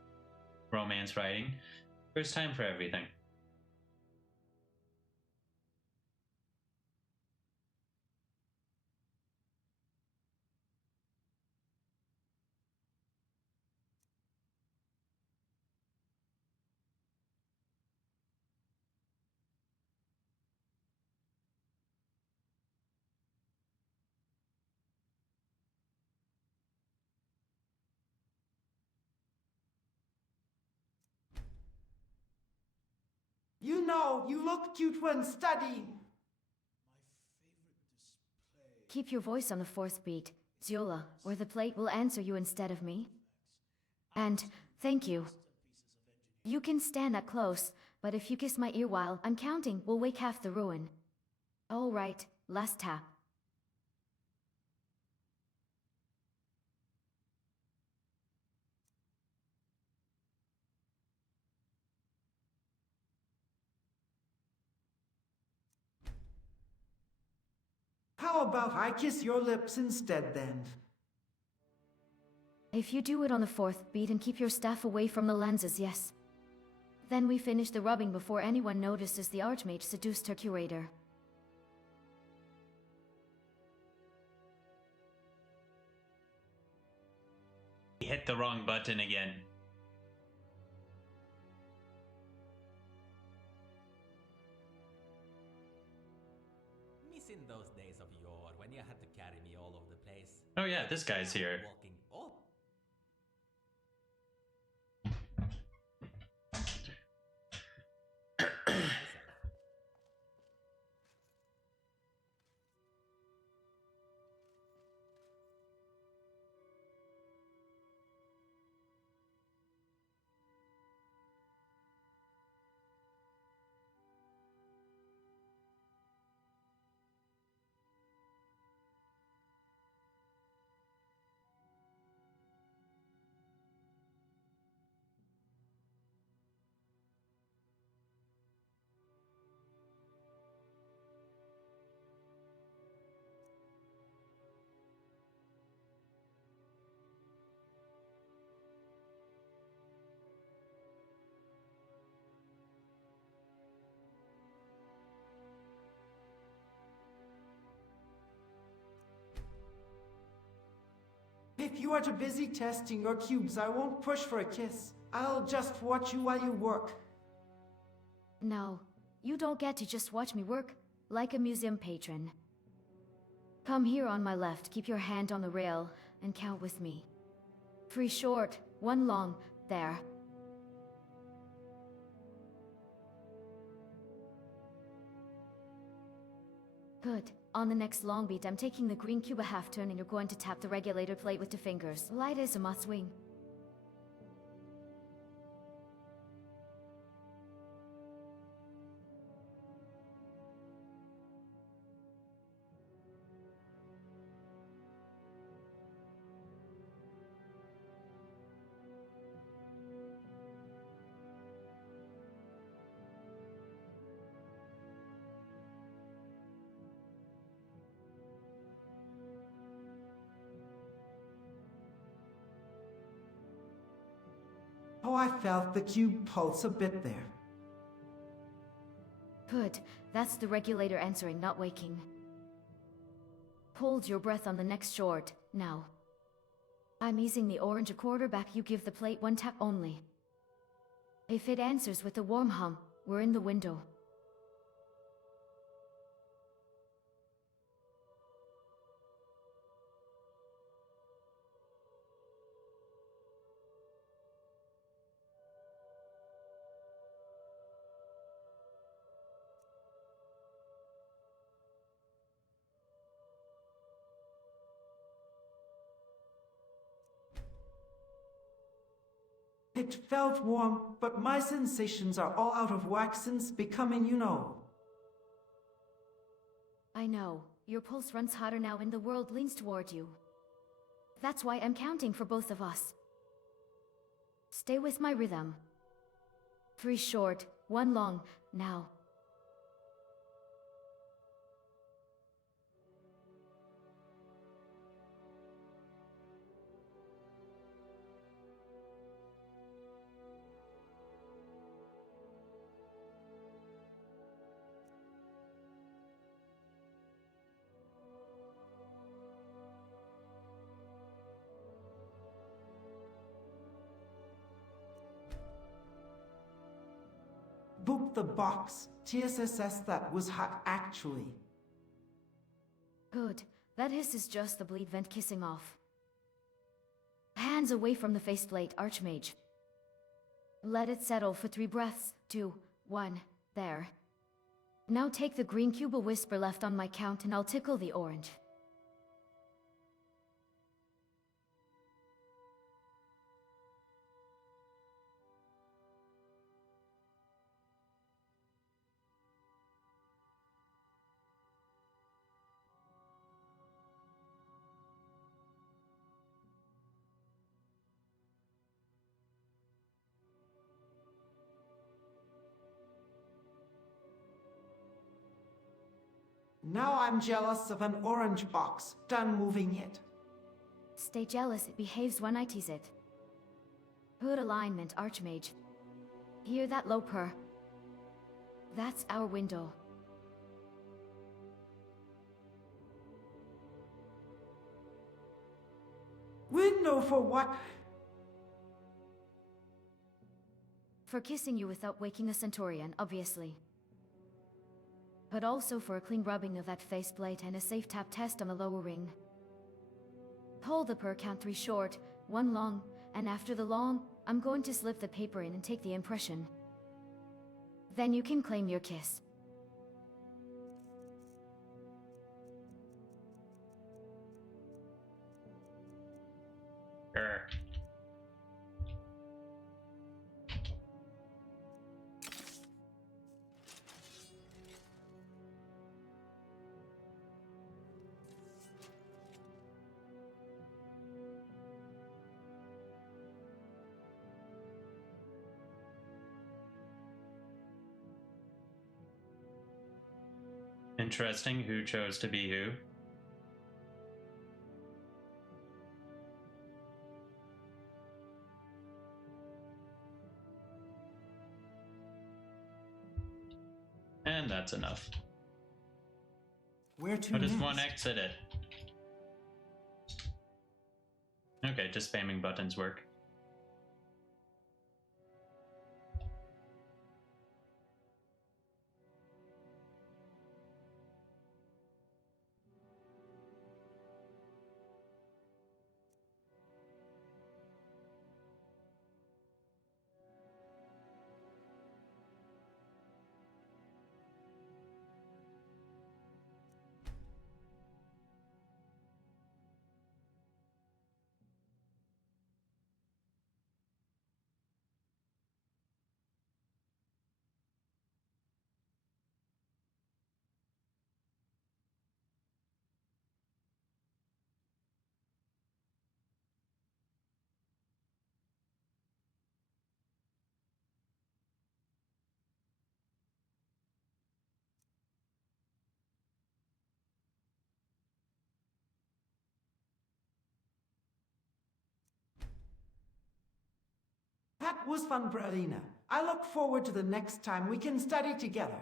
romance writing. First time for everything. You know, you look cute when studying. Keep your voice on the fourth beat, Zula, or the plate will answer you instead of me. And thank you. You can stand that close, but if you kiss my ear while I'm counting, we'll wake half the ruin. All right, last tap. How about I kiss your lips instead then? If you do it on the fourth beat and keep your staff away from the lenses, yes. Then we finish the rubbing before anyone notices the Archmage seduced her curator. He hit the wrong button again. Missing those days of yore when you had to carry me all over the place. Oh yeah, this guy's here. Walking up. If you are too busy testing your cubes, I won't push for a kiss. I'll just watch you while you work. No, you don't get to just watch me work, like a museum patron. Come here on my left, keep your hand on the rail, and count with me. 3 short, 1 long, there. Good. On the next long beat, I'm taking the green cube a half turn and you're going to tap the regulator plate with 2 fingers. Light as a moth's wing. Oh, I felt the cube pulse a bit there. Good. That's the regulator answering, not waking. Hold your breath on the next short, now. I'm easing the orange a quarter back, you give the plate one tap only. If it answers with a warm hum, we're in the window. It felt warm, but my sensations are all out of whack since becoming, you know. I know. Your pulse runs hotter now and the world leans toward you. That's why I'm counting for both of us. Stay with my rhythm. 3 short, 1 long, now. Book the box. TSSS that was hot actually. Good. That hiss is just the bleed vent kissing off. Hands away from the faceplate, Archmage. Let it settle for 3 breaths. 2, 1, there. Now take the green cube a whisper left on my count and I'll tickle the orange. Now I'm jealous of an orange box. Done moving it. Stay jealous, it behaves when I tease it. Good alignment, Archmage. Hear that low purr? That's our window. Window for what? For kissing you without waking a Centaurian, obviously. But also for a clean rubbing of that faceplate and a safe tap test on the lower ring. Hold the purr count 3 short, 1 long, and after the long, I'm going to slip the paper in and take the impression. Then you can claim your kiss. Sure. Interesting who chose to be who. And that's enough. Where to How does next? one exit it? Okay, just spamming buttons work. That was fun, Bralina. I look forward to the next time we can study together.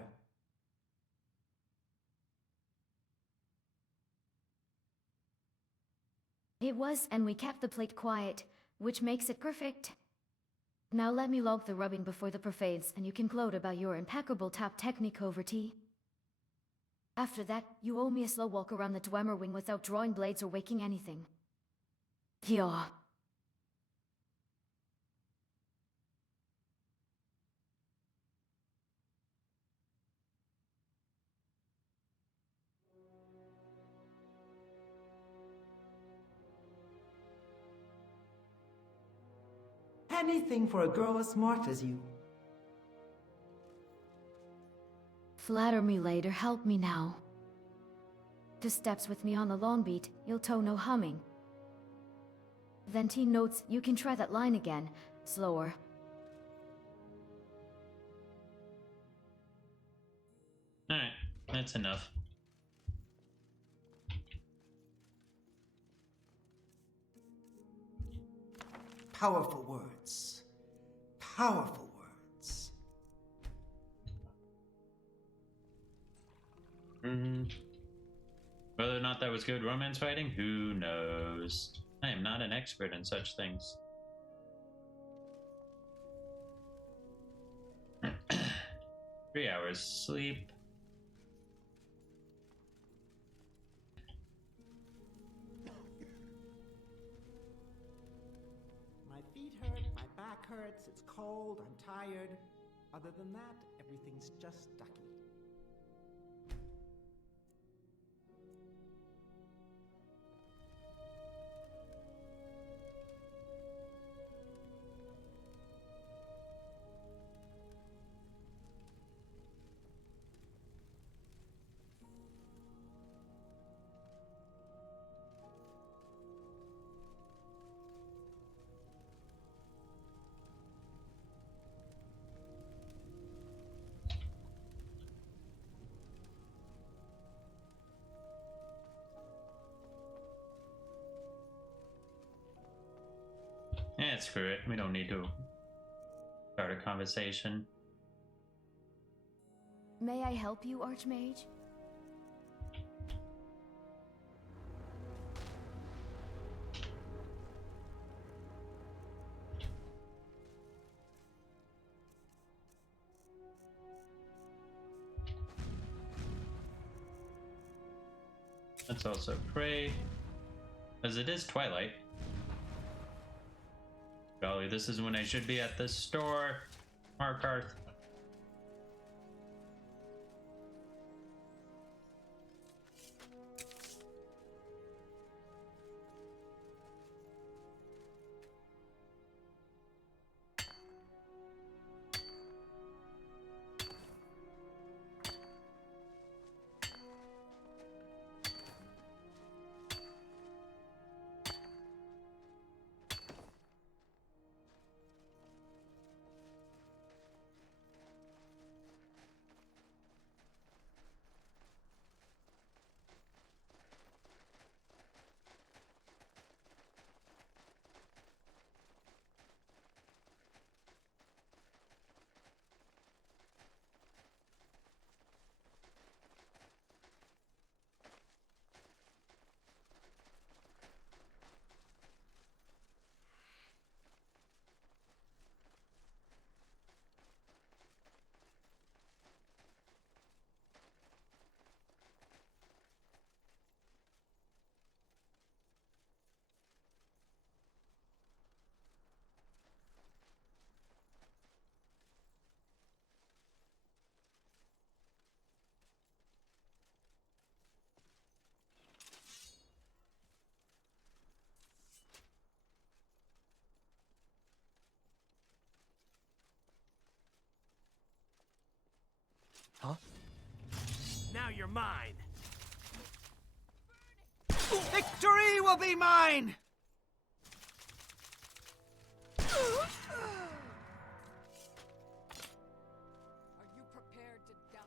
It was, and we kept the plate quiet, which makes it perfect. Now let me log the rubbing before the parfades, and you can gloat about your impeccable tap technique over tea. After that, you owe me a slow walk around the Dwemer wing without drawing blades or waking anything. Yeah. Anything for a girl as smart as you. Flatter me later, help me now. 2 steps with me on the long beat, you'll toe no humming. Then T notes, you can try that line again, slower. Alright, that's enough. Powerful words. Powerful words. Whether or not that was good romance fighting, who knows? I am not an expert in such things. 3 hours sleep. My feet hurt, my back hurts, it's cold, I'm tired. Other than that, everything's just ducky. Yeah, screw it. We don't need to start a conversation. May I help you, Archmage? Let's also pray, as it is twilight. Golly, this is when I should be at the store. Markarth. Huh? Now you're mine. Victory will be mine! Are you prepared to die?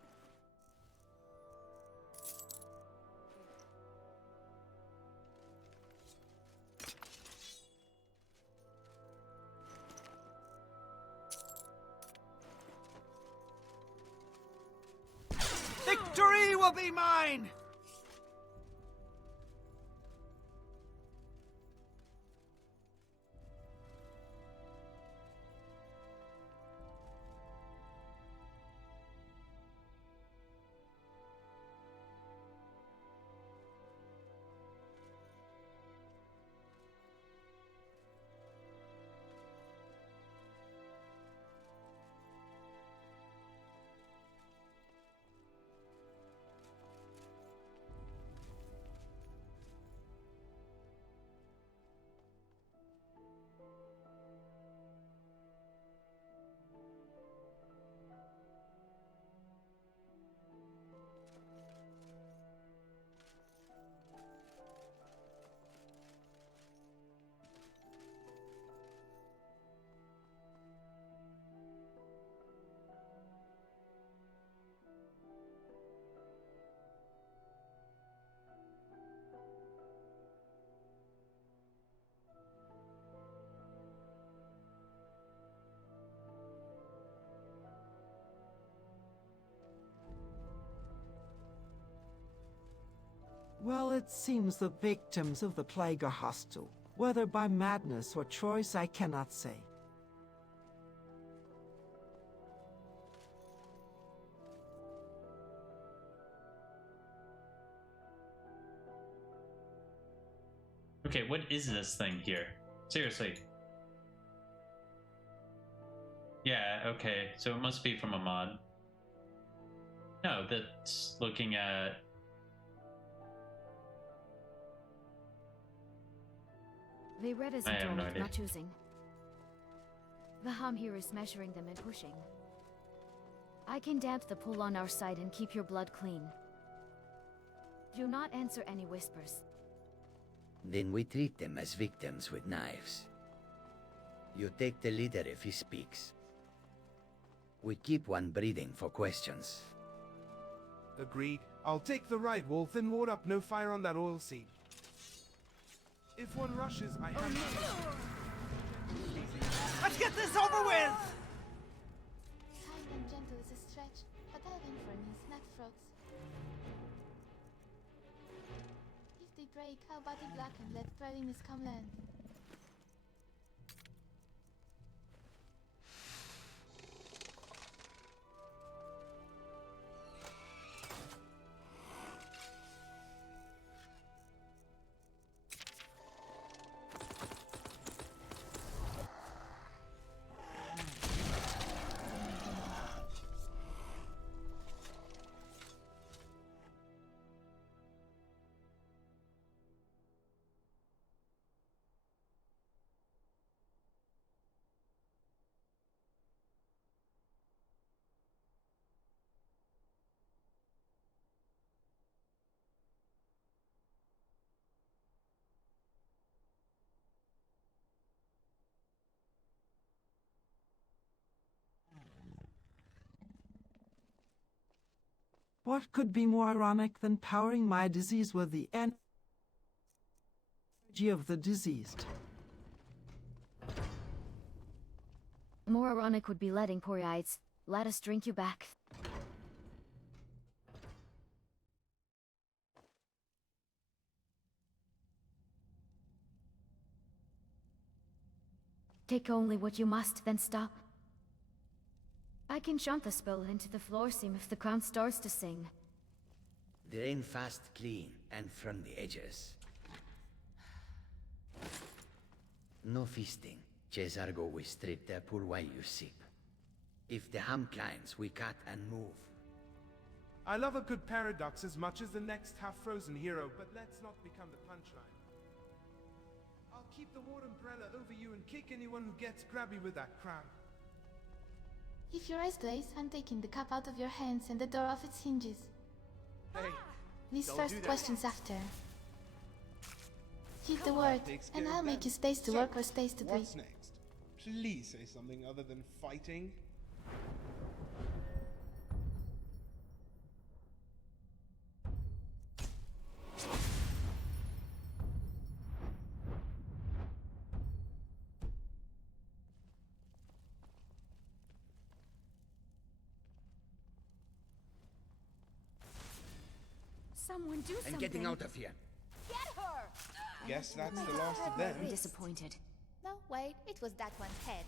Victory will be mine! Well, it seems the victims of the plague are hostile. Whether by madness or choice, I cannot say. Okay, what is this thing here? Seriously. Yeah, okay, so it must be from a mod. No, that's looking at... They read as I a have told, no idea. not choosing. The hum here is measuring them and pushing. I can damp the pull on our side and keep your blood clean. Do not answer any whispers. Then we treat them as victims with knives. You take the leader if he speaks. We keep one breathing for questions. Agreed. I'll take the right, Wolf, and ward up no fire on that oil seed. If one rushes, I have... Let's get this over with! Kind and gentle is a stretch, but I'll win for me, snack frogs. If they break, how about it black and let pralines come land? What could be more ironic than powering my disease with the energy of the diseased? More ironic would be letting Poriides let us drink you back. Take only what you must, then stop. I can shunt the spell into the floor seam if the crown starts to sing. Drain fast, clean, and from the edges. No feasting. Cesargo we strip their poor while you sip. If the hum climbs, we cut and move. I love a good paradox as much as the next half-frozen hero, but let's not become the punchline. I'll keep the war umbrella over you and kick anyone who gets grabby with that crown. If your eyes glaze, I'm taking the cup out of your hands and the door off its hinges. Hey, These don't first do that. questions after. Keep the word, and I'll make you space to work or space to breathe. What's next? Please say something other than fighting. Someone do something. I'm getting out of here. Get her! Guess that's the last of them. I'm disappointed. No, wait, it was that one's head.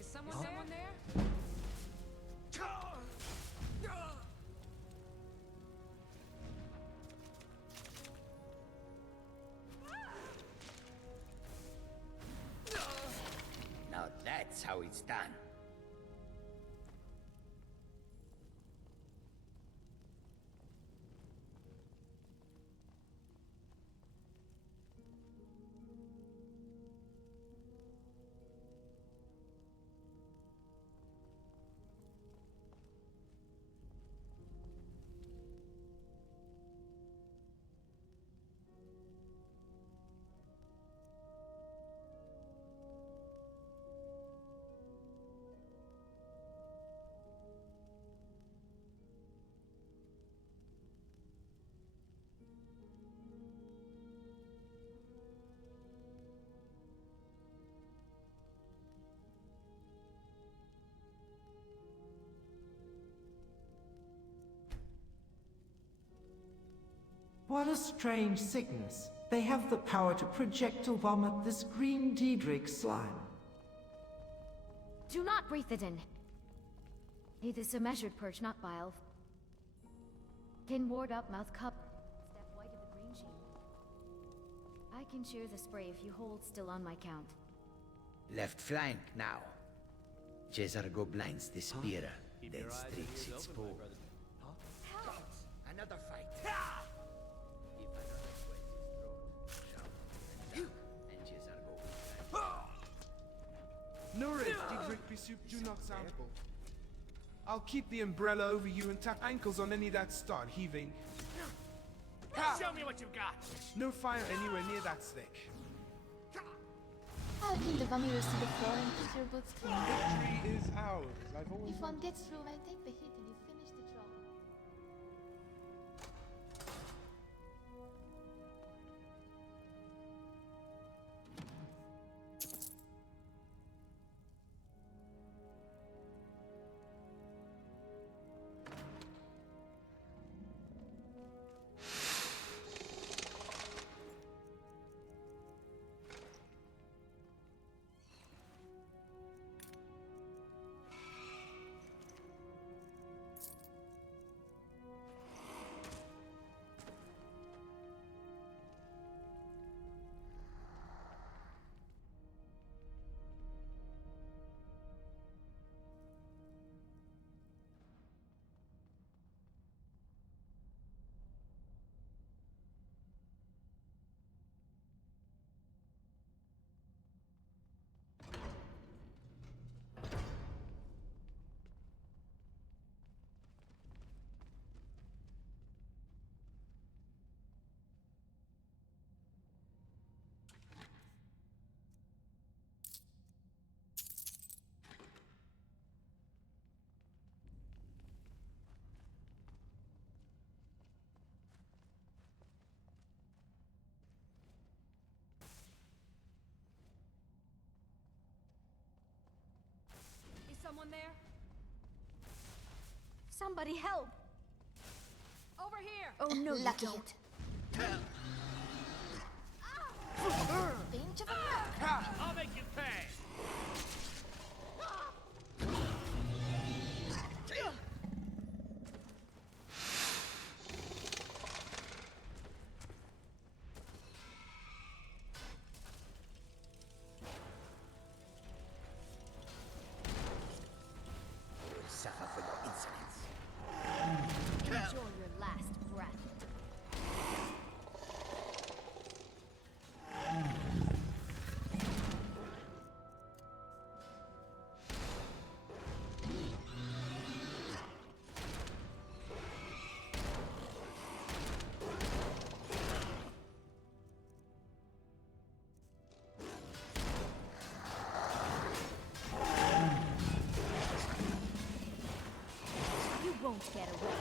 Is someone there? That's how it's done. What a strange sickness. They have the power to projectile vomit this green Daedric slime. Do not breathe it in. It is a measured purge, not bile. Can ward up mouth cup. Step white of the green sheen. I can cheer the spray if you hold still on my count. Left flank now. Cesar go blinds the spear, then streaks its pole. Another fight. If another quest is thrown, shout, and Cesar go blind. No red, Daedric pursuit do not soundable. I'll keep the umbrella over you and tap ankles on any that start heaving. Show me what you've got! No fire anywhere near that stick. I'll pin the vomiters to the floor and keep your boots clean. Victory is ours. I've always If one gets through, I take the hit and you finish the job. Someone there? Somebody help! Over here! Oh no, you Lucky don't. Pinch of a I'll make you pay! Suffer for your insolence. Enjoy your last breath. You won't get away.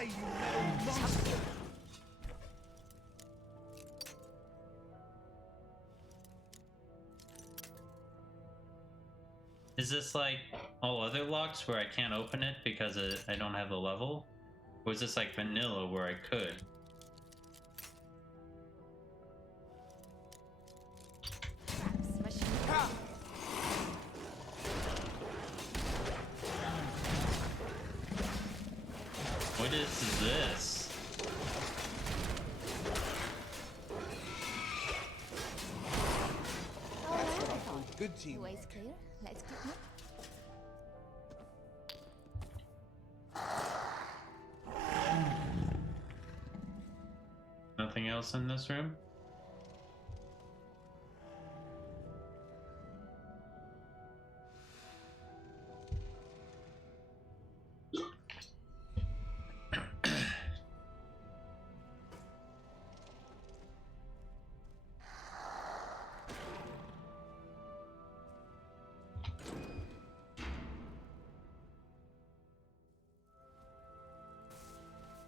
Die, you metal monster! Is this like all other locks where I can't open it because I don't have the level? Or is this like vanilla where I could? What is this? Good team. The way's clear. Let's keep moving. Nothing else in this room?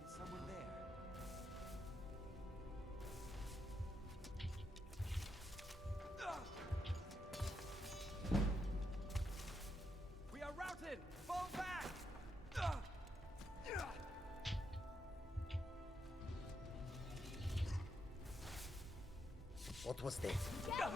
Is someone there? We are routed! Fall back! What was that? Get him!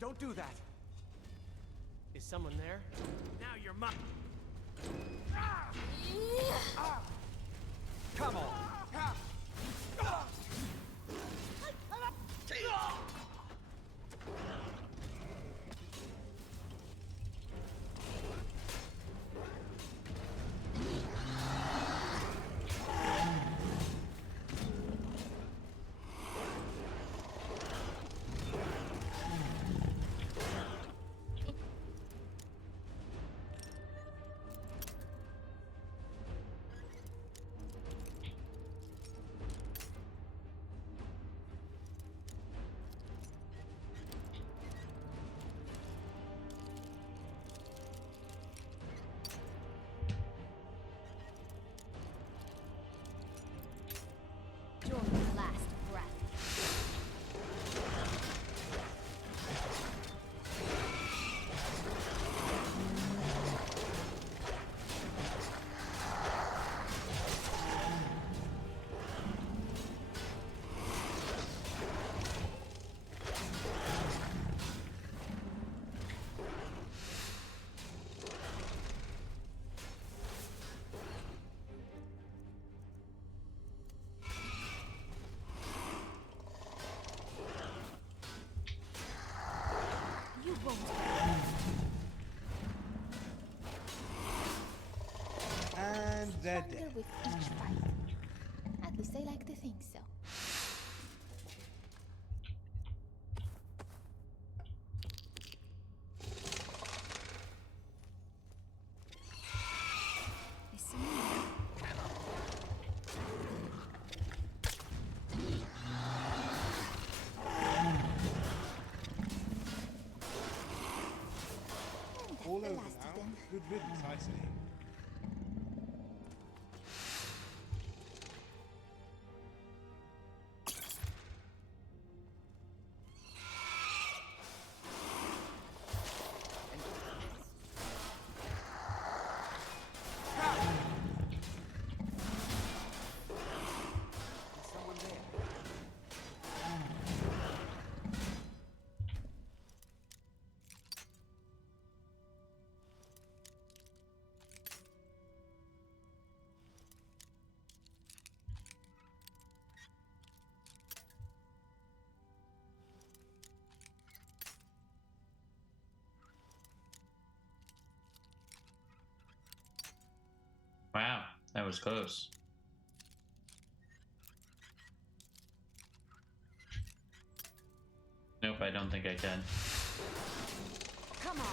Don't do that! Is someone there? Now you're mine. Come on! Your last breath. You won't. And they're Stronger dead. with each fight. At least I like to think so. Is someone there? All over the last of now. them. Good riddance, I say. Is someone there? Wow, that was close. Nope, I don't think I can. Come on.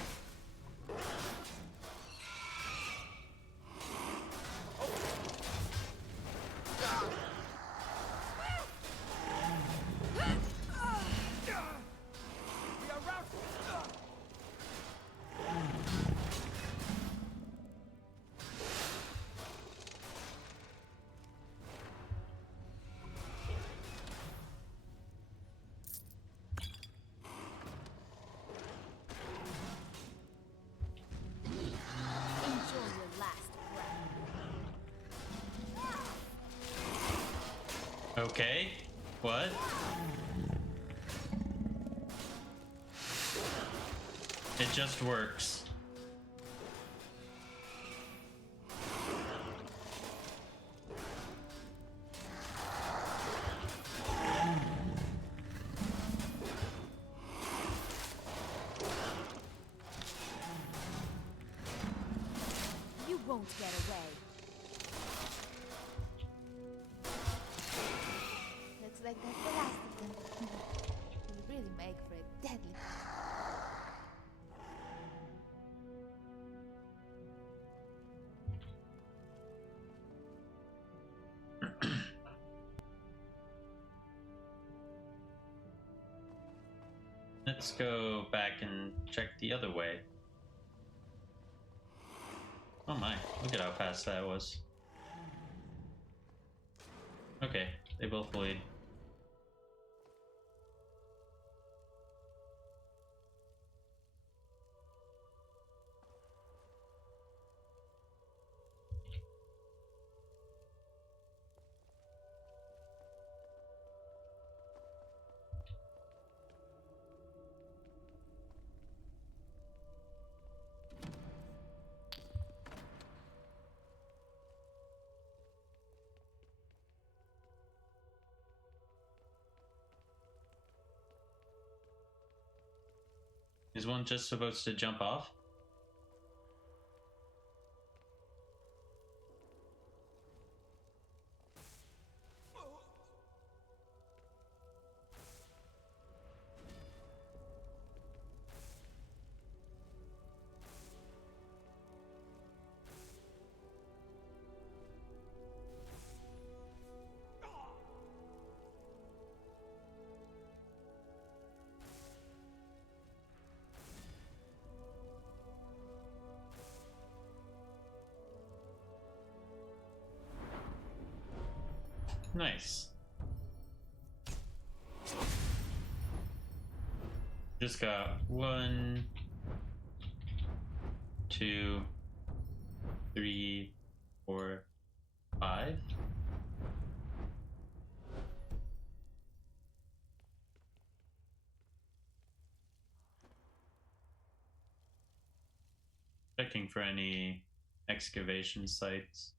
Enjoy your last breath. Okay. What? It just works. You won't get away. Looks like that's the last of them. You really make for a deadly. Let's go back and check the other way. Oh my, look at how fast that was. Okay, they both bleed. Is one just supposed to jump off? Nice. Just got 1, 2, 3, 4, 5. Checking for any excavation sites.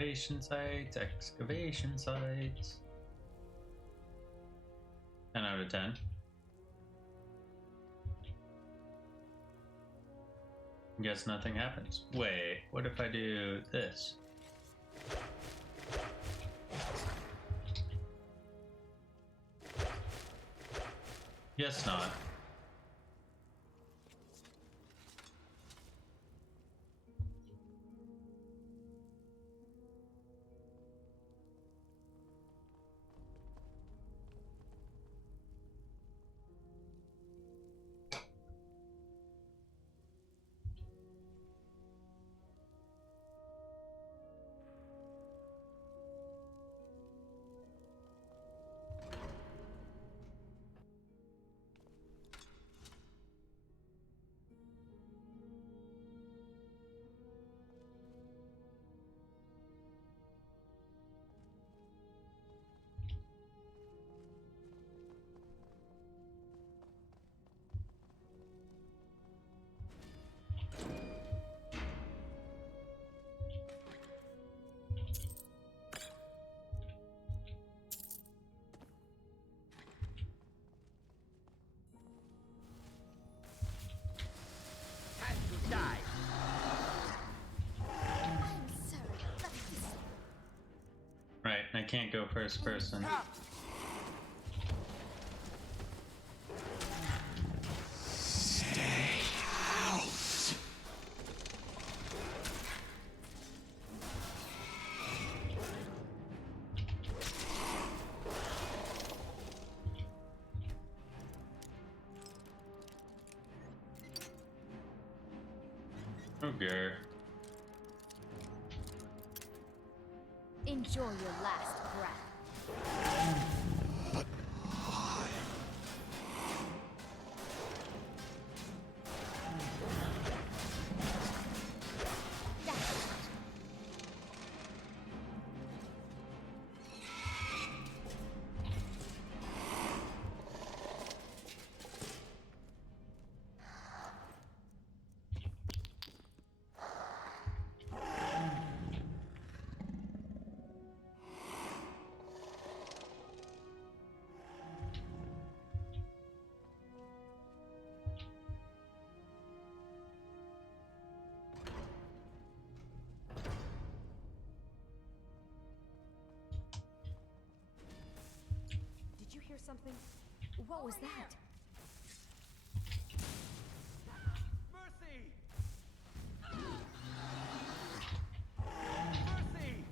Excavation sites, excavation sites. 10 out of 10. Guess nothing happens. Wait, what if I do this? Guess not. I can't go first person. Okay. Enjoy your last breath. Did you hear something? What was that? Mercy! Mercy!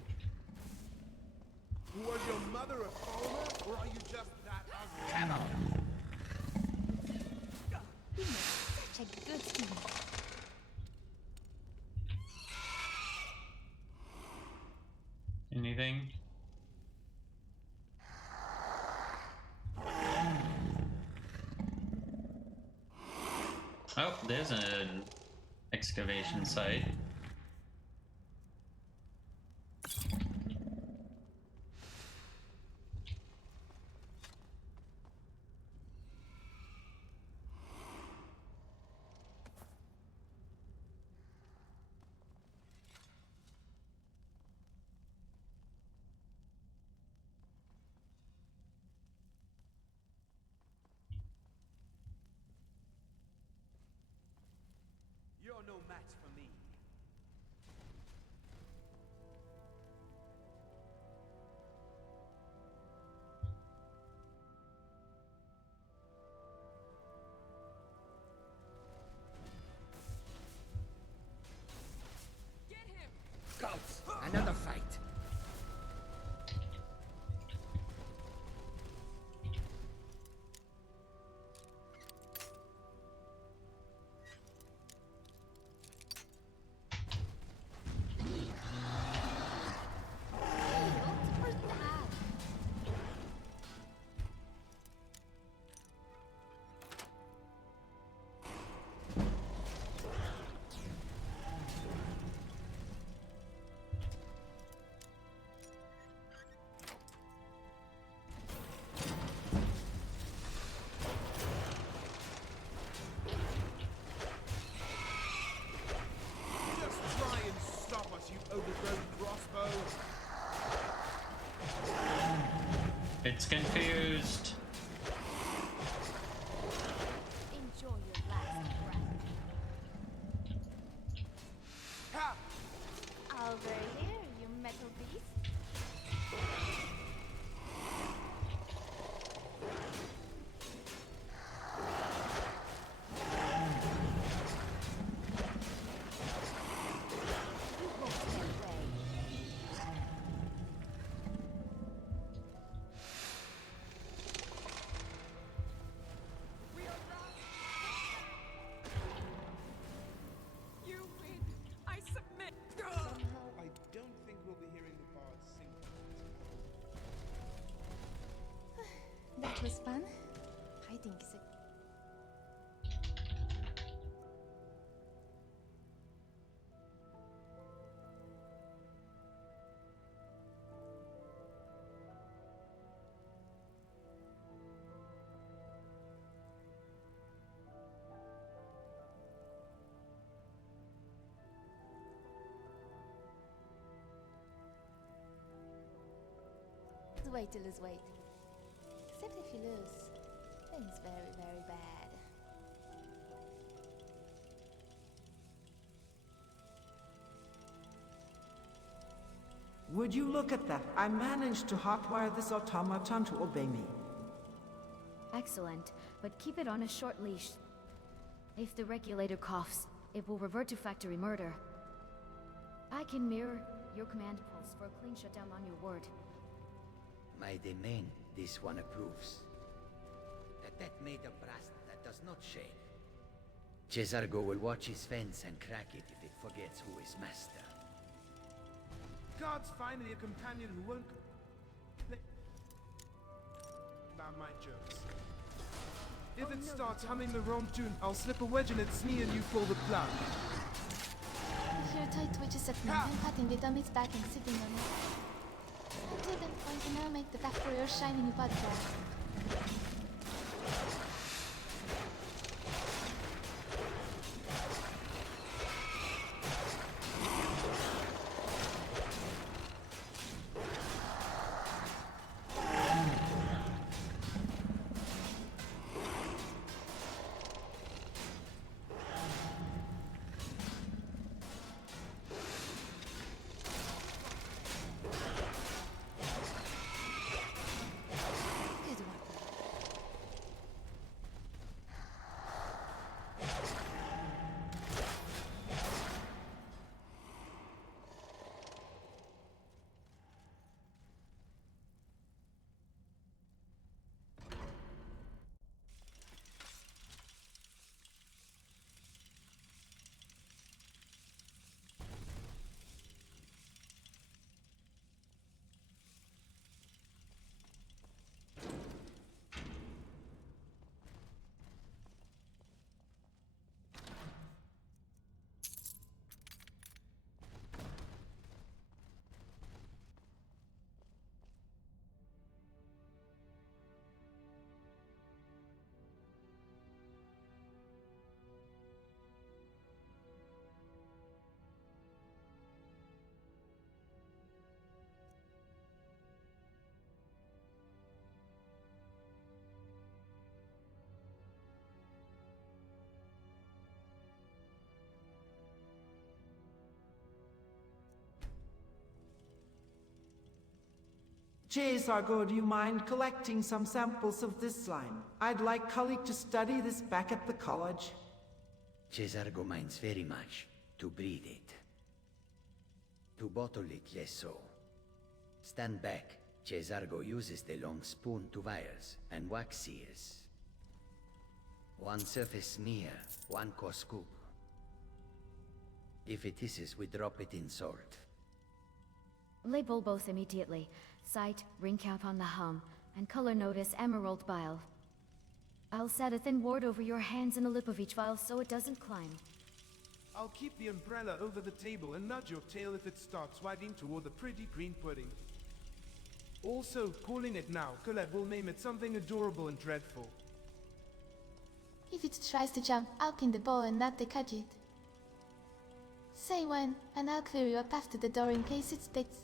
Was your mother a farmer, or are you just that ugly? Come on! You make such a good team. Anything? Oh, there's an excavation site. You're no match for me. Get him! Goats! Another fight! Just try and stop us, you overgrown crossbows. It's confused. Enjoy your last breath. Ha! Over here, you metal beast. You won't get away. We are wrong. You win. I submit. Somehow, I don't think we'll be hearing the bard sing. That was fun. I think so. Wait to lose weight. Except if you lose, then it's very, very bad. Would you look at that? I managed to hotwire this automaton to obey me. Excellent, but keep it on a short leash. If the regulator coughs, it will revert to factory murder. I can mirror your command pulse for a clean shutdown on your word. My domain, this one approves. That made of brass that does not shake. Cesargo will watch his fence and crack it if it forgets who is master. God's finally a companion who won't play about my jokes. If it starts humming the wrong tune, I'll slip a wedge in its knee and you pull the plug. If your toy twitches at me, I'm patting it on its back and sitting on it. Until that point, and I'll make the back for your shiny new podcast. Cesargo, do you mind collecting some samples of this slime? I'd like Cully to study this back at the college. Cesargo minds very much to breed it. To bottle it, less so. Stand back. Cesargo uses the long spoon to wires and wax seals. One surface smear, one core scoop. If it hisses, we drop it in salt. Label both immediately. Sight, ring cap on the hum, and color notice emerald bile. I'll set a thin ward over your hands and the lip of each vial so it doesn't climb. I'll keep the umbrella over the table and nudge your tail if it starts wagging toward the pretty green pudding. Also, calling it now, Colette will name it something adorable and dreadful. If it tries to jump, I'll pin the ball and not catch it. Say when, and I'll clear you a path to the door in case it spits.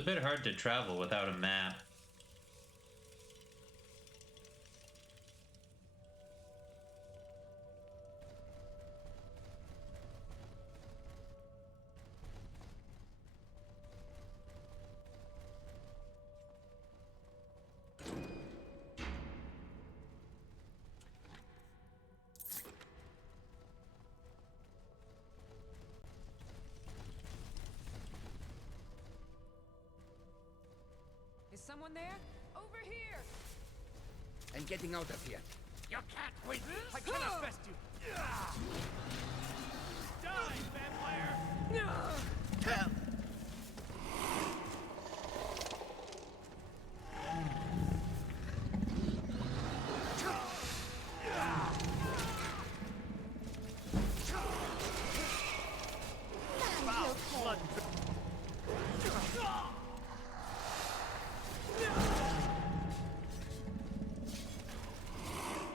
a bit hard to travel without a map. Is someone there? Over here! I'm getting out of here. You can't win! I cannot best you! Die, vampire! Help!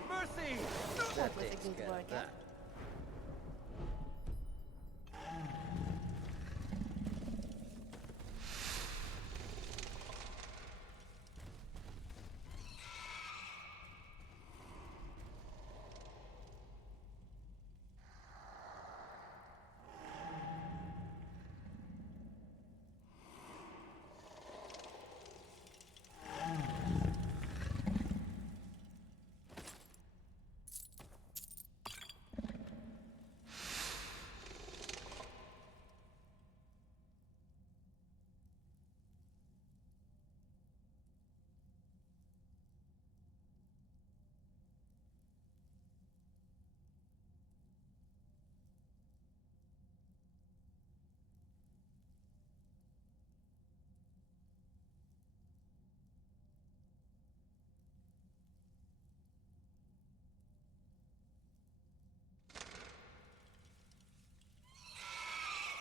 Mercy! That takes care of that.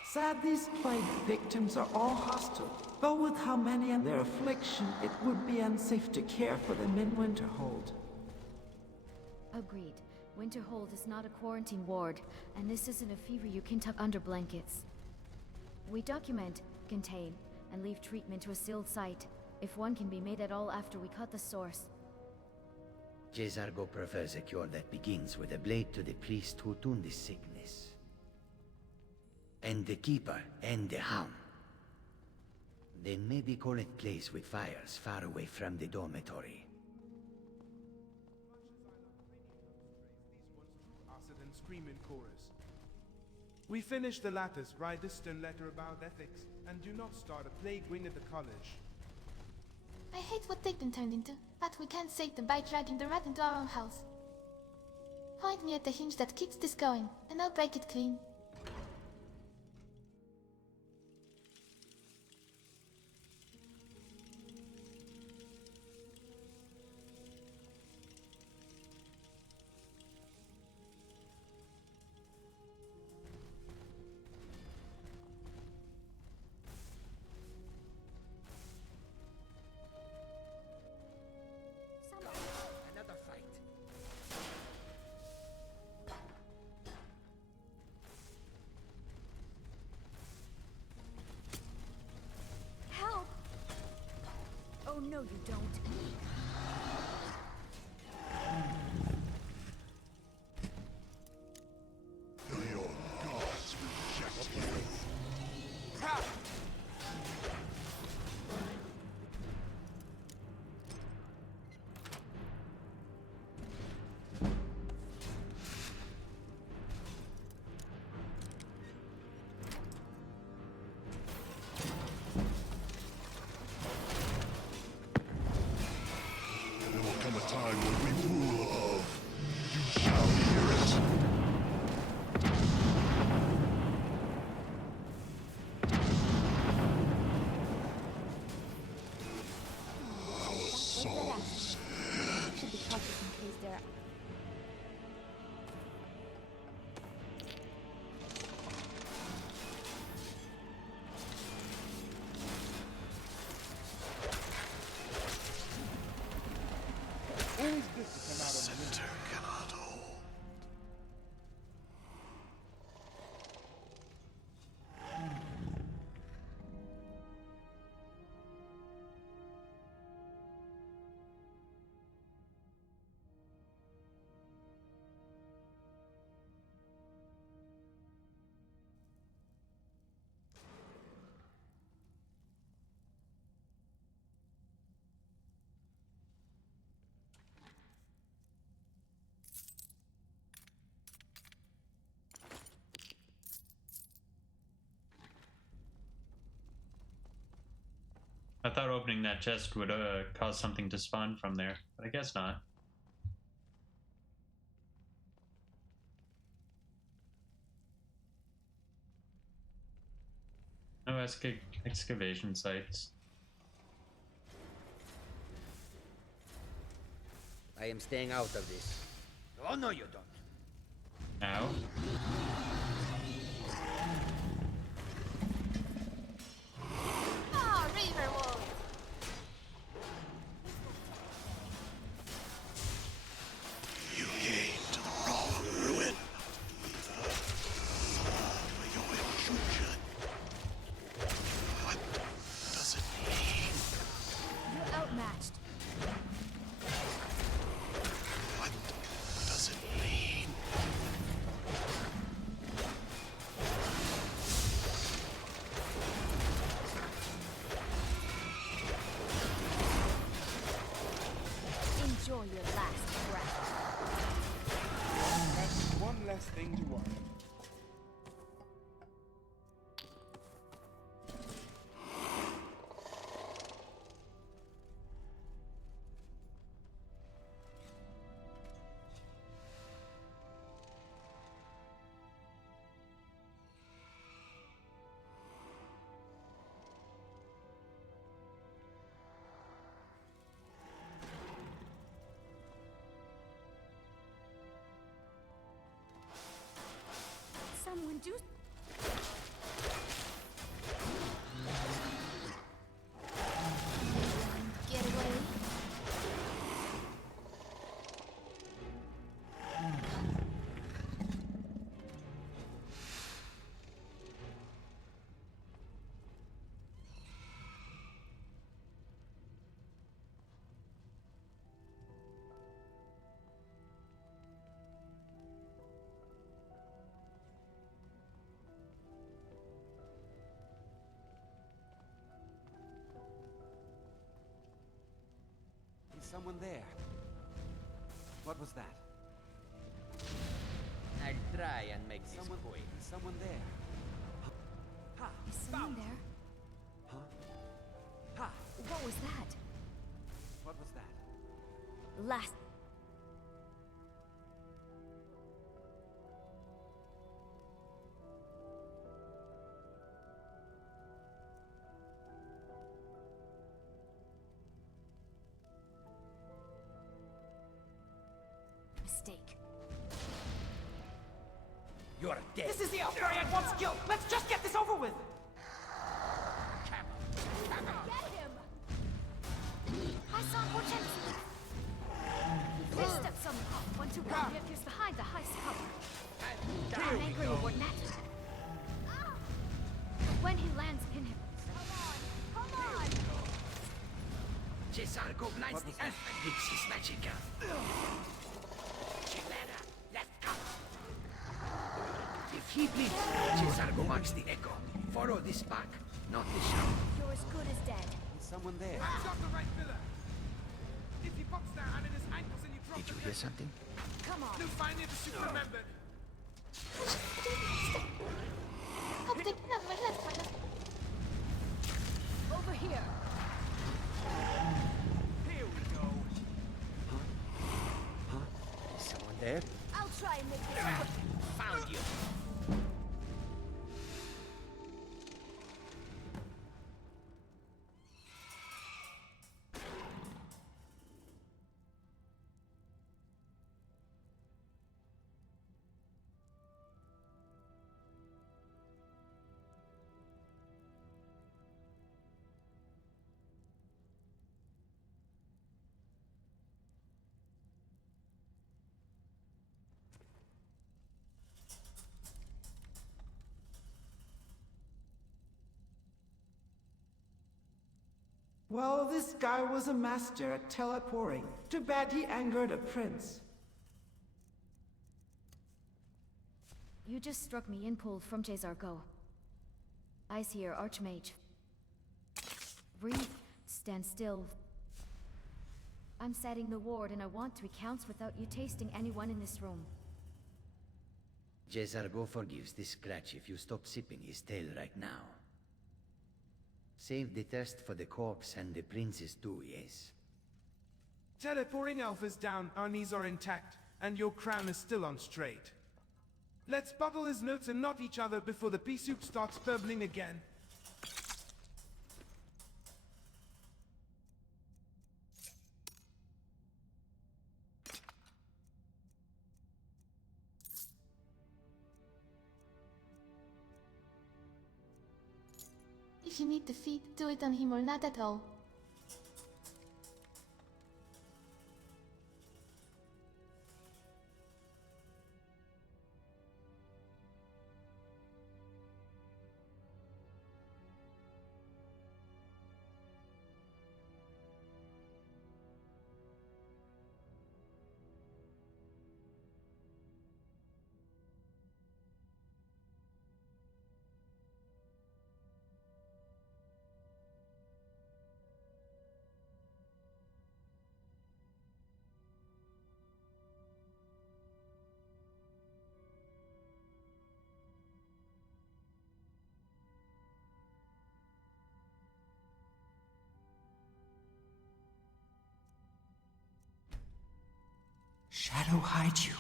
Sad these plague victims are all hostile. Though with how many and their affliction, it would be unsafe to care for them in Winterhold. Agreed. Winterhold is not a quarantine ward, and this isn't a fever you can tuck under blankets. We document, contain, and leave treatment to a sealed site, if one can be made at all after we cut the source. Jesargo prefers a cure that begins with a blade to the priest who tuned this sickness. And the keeper and the hound. Then maybe call it place with fires far away from the dormitory. Acid and scream in chorus. We finish the latter's write a stern letter about ethics, and do not start a plague ring at the college. I hate what they've been turned into, but we can't save them by dragging the rat into our own house. Point me at the hinge that keeps this going, and I'll break it clean. Another fight. Help! Oh no, you don't. There will come a time when we rule of. You shall hear it. Our souls. Should be cautious in case there are... Always good to come out on the Center cannot hold. I thought opening that chest would cause something to spawn from there, but I guess not. No excavation sites. I am staying out of this. Oh, no, you don't. Now? Ah, Riverwood! You came to the wrong ruin. What does it mean? You're outmatched. What does it mean? Enjoy your last breath. That's one less thing to worry. Someone do... Get away. Is someone there? What was that? I'll try and make this Someone, quick. is someone there? Ha! Is someone there? Huh? Ha! What was that? What was that? Last... Mistake. You're dead. This is the outbury I once killed. Let's just get this over with. Get him! I saw Hortense. Three steps on the path. 1, 2, 1. He appears behind the highest cover. I'm angry with that. When he lands, pin him. Come on! Cesar go blinds the earth and hits his magic gun. Chimera, left cover. If he bleeds, Cesar go marks the echo. Follow this pack, not the shadow. You're as good as dead. Is someone there? Hands off the right pillar! If he pops their hand in his ankles and you drop Did you the hear neck, something? Come on. you'll find it as you remembered. Over here. Here we go. Is someone there? I'll try and make this quick. Found you. Well, this guy was a master at teleporting. Too bad he angered a prince. You just struck me in pulled from Jezargo. Eyes here, Archmage. Breathe. Stand still. I'm setting the ward and I want 3 counts without you tasting anyone in this room. Jezargo forgives this scratch if you stop sipping his tail right now. Save the thirst for the corpse and the princes too, yes? Teleporting Alpha's down, our knees are intact, and your crown is still on straight. Let's bottle his notes and not each other before the pea soup starts burbling again. If you need to feed, do it on him or not at all. Shadow hides you.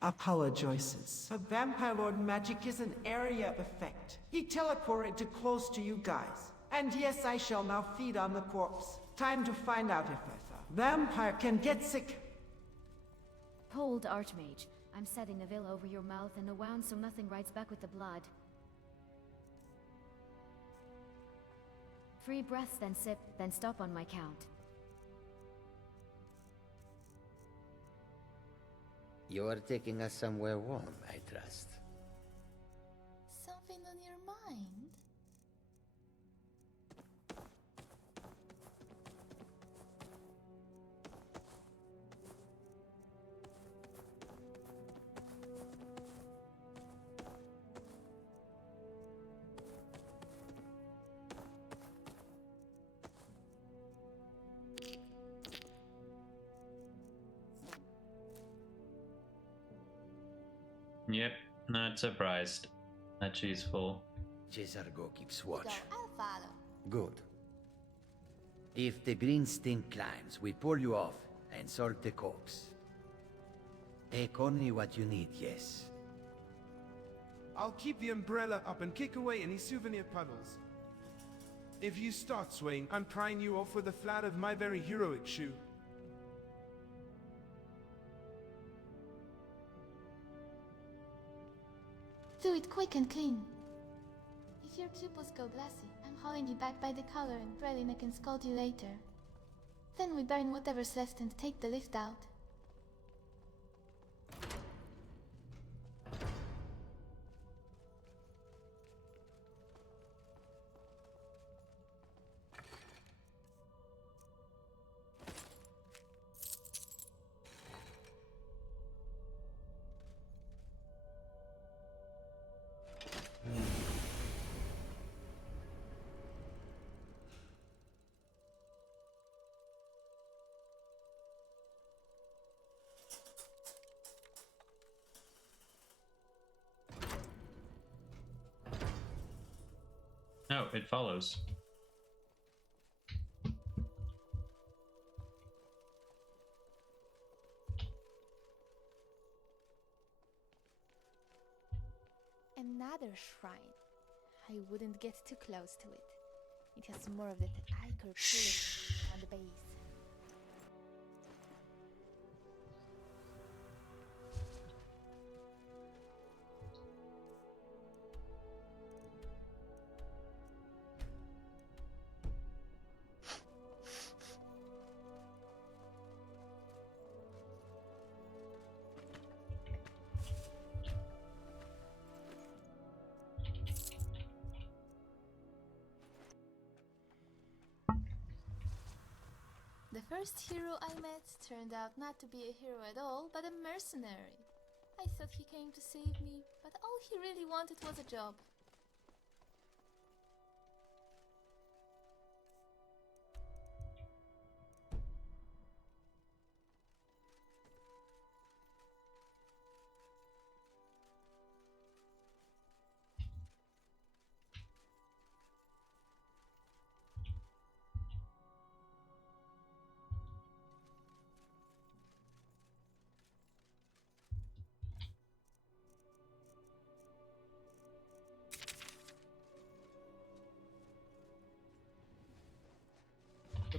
Apologizes. A vampire lord magic is an area effect. He teleported too close to you guys. And yes, I shall now feed on the corpse. Time to find out if a vampire can get sick. Hold, Archmage. I'm setting a veil over your mouth and a wound so nothing rides back with the blood. 3 breaths, then sip, then stop on my count. You are taking us somewhere warm, I trust. Something on your mind? Yep, not surprised that she's full. Cesargo keeps watch. I'll follow. Good. If the green stink climbs, we pull you off and sort the corpse. Take only what you need, yes. I'll keep the umbrella up and kick away any souvenir puddles. If you start swaying, I'm prying you off with the flat of my very heroic shoe. Do it quick and clean. If your pupils go glassy, I'm hauling you back by the collar and Brelina can scold you later. Then we burn whatever's left and take the lift out. No, it follows. Another shrine. I wouldn't get too close to it. It has more of that ichor purity on the base. The first hero I met turned out not to be a hero at all, but a mercenary. I thought he came to save me, but all he really wanted was a job.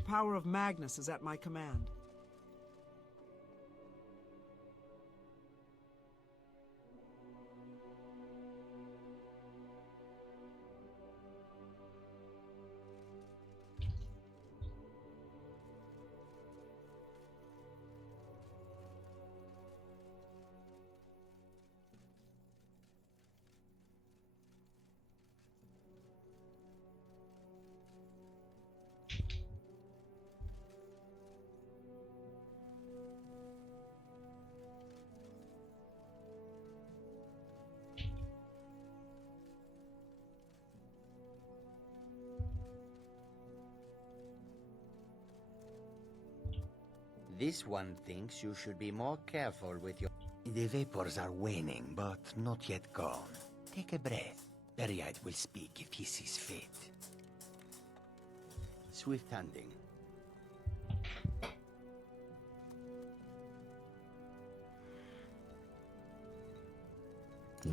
power of Magnus is at my command. This one thinks you should be more careful with your... The vapors are waning, but not yet gone. Take a breath. Periite will speak if he sees fit. Swift handing.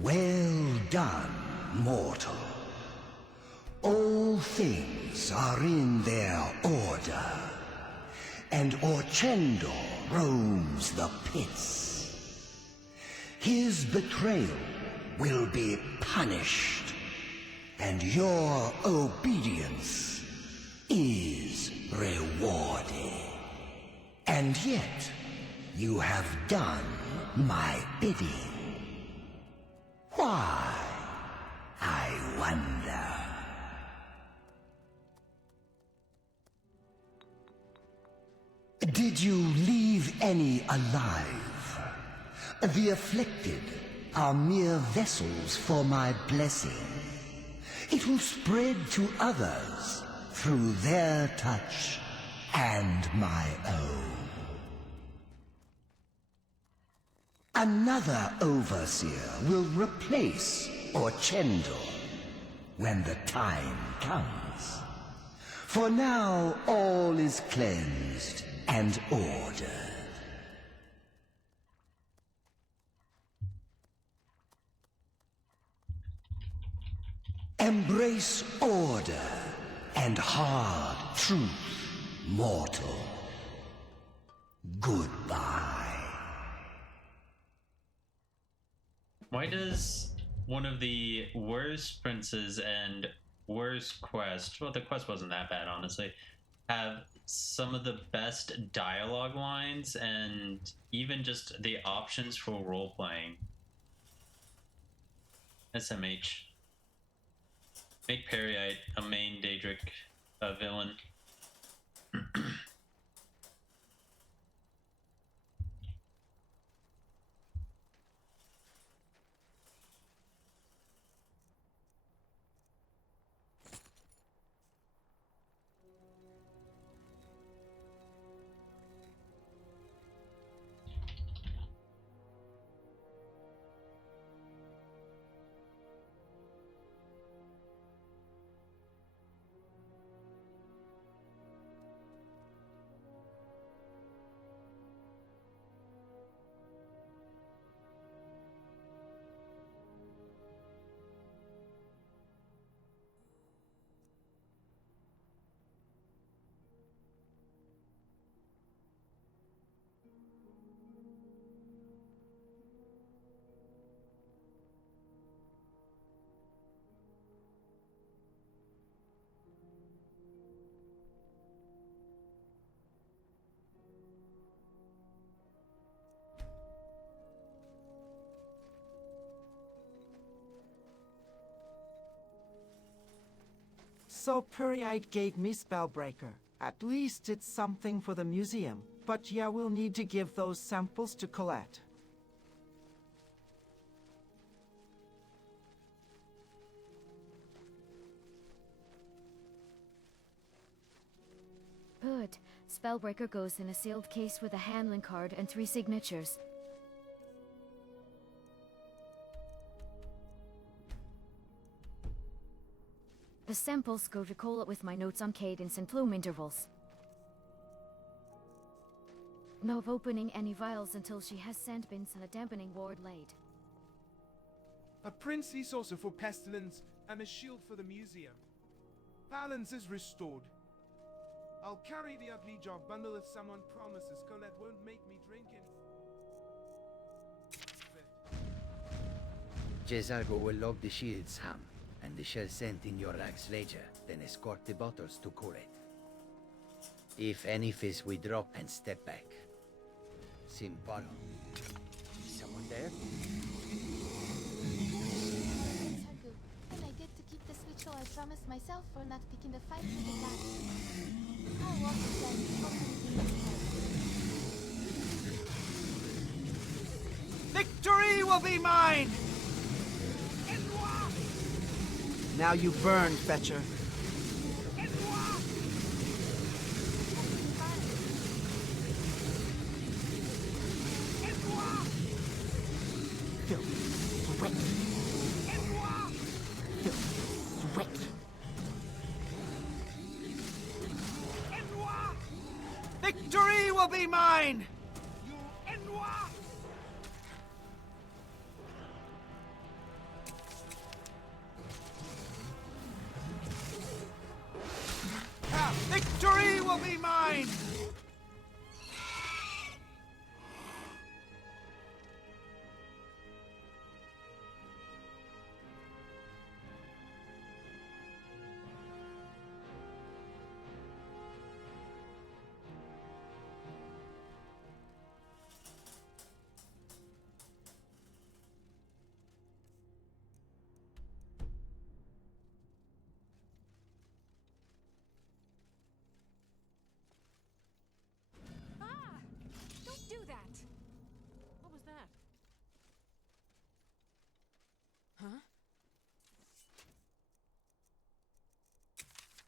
Well done, mortal. All things are in their order, and Orchendor roams the pits. His betrayal will be punished, and your obedience is rewarded. And yet, you have done my bidding. Why, I wonder. Did you leave any alive? The afflicted are mere vessels for my blessing. It will spread to others through their touch and my own. Another overseer will replace Orchendor when the time comes. For now, all is cleansed and ordered. Embrace order and hard truth, mortal. Goodbye. Why does one of the worst princes and worst quest, well, the quest wasn't that bad, honestly, have some of the best dialogue lines and even just the options for role-playing? SMH. Make Periite a main Daedric villain. So Periite gave me Spellbreaker. At least it's something for the museum. But yeah, we'll need to give those samples to Colette. Good. Spellbreaker goes in a sealed case with a handling card and 3 signatures. The samples go to Cola with my notes on cadence and plume intervals. No opening any vials until she has sand bins and a dampening ward laid. A princely saucer for pestilence and a shield for the museum. Balance is restored. I'll carry the ugly job bundle if someone promises Colette won't make me drink it. Jesargo will log the shields, Ham, and the shell sent in your rags later, then escort the bottles to Colette. If any fish we drop and step back. Simpolo. Is someone there? Sargu, and I get to keep this ritual I promised myself for not picking the fight with the last. I'll walk inside and hopefully be Victory will be mine! Now you burn, Fetcher. Victory will be mine! Victory will be mine! Do that! What was that? Huh?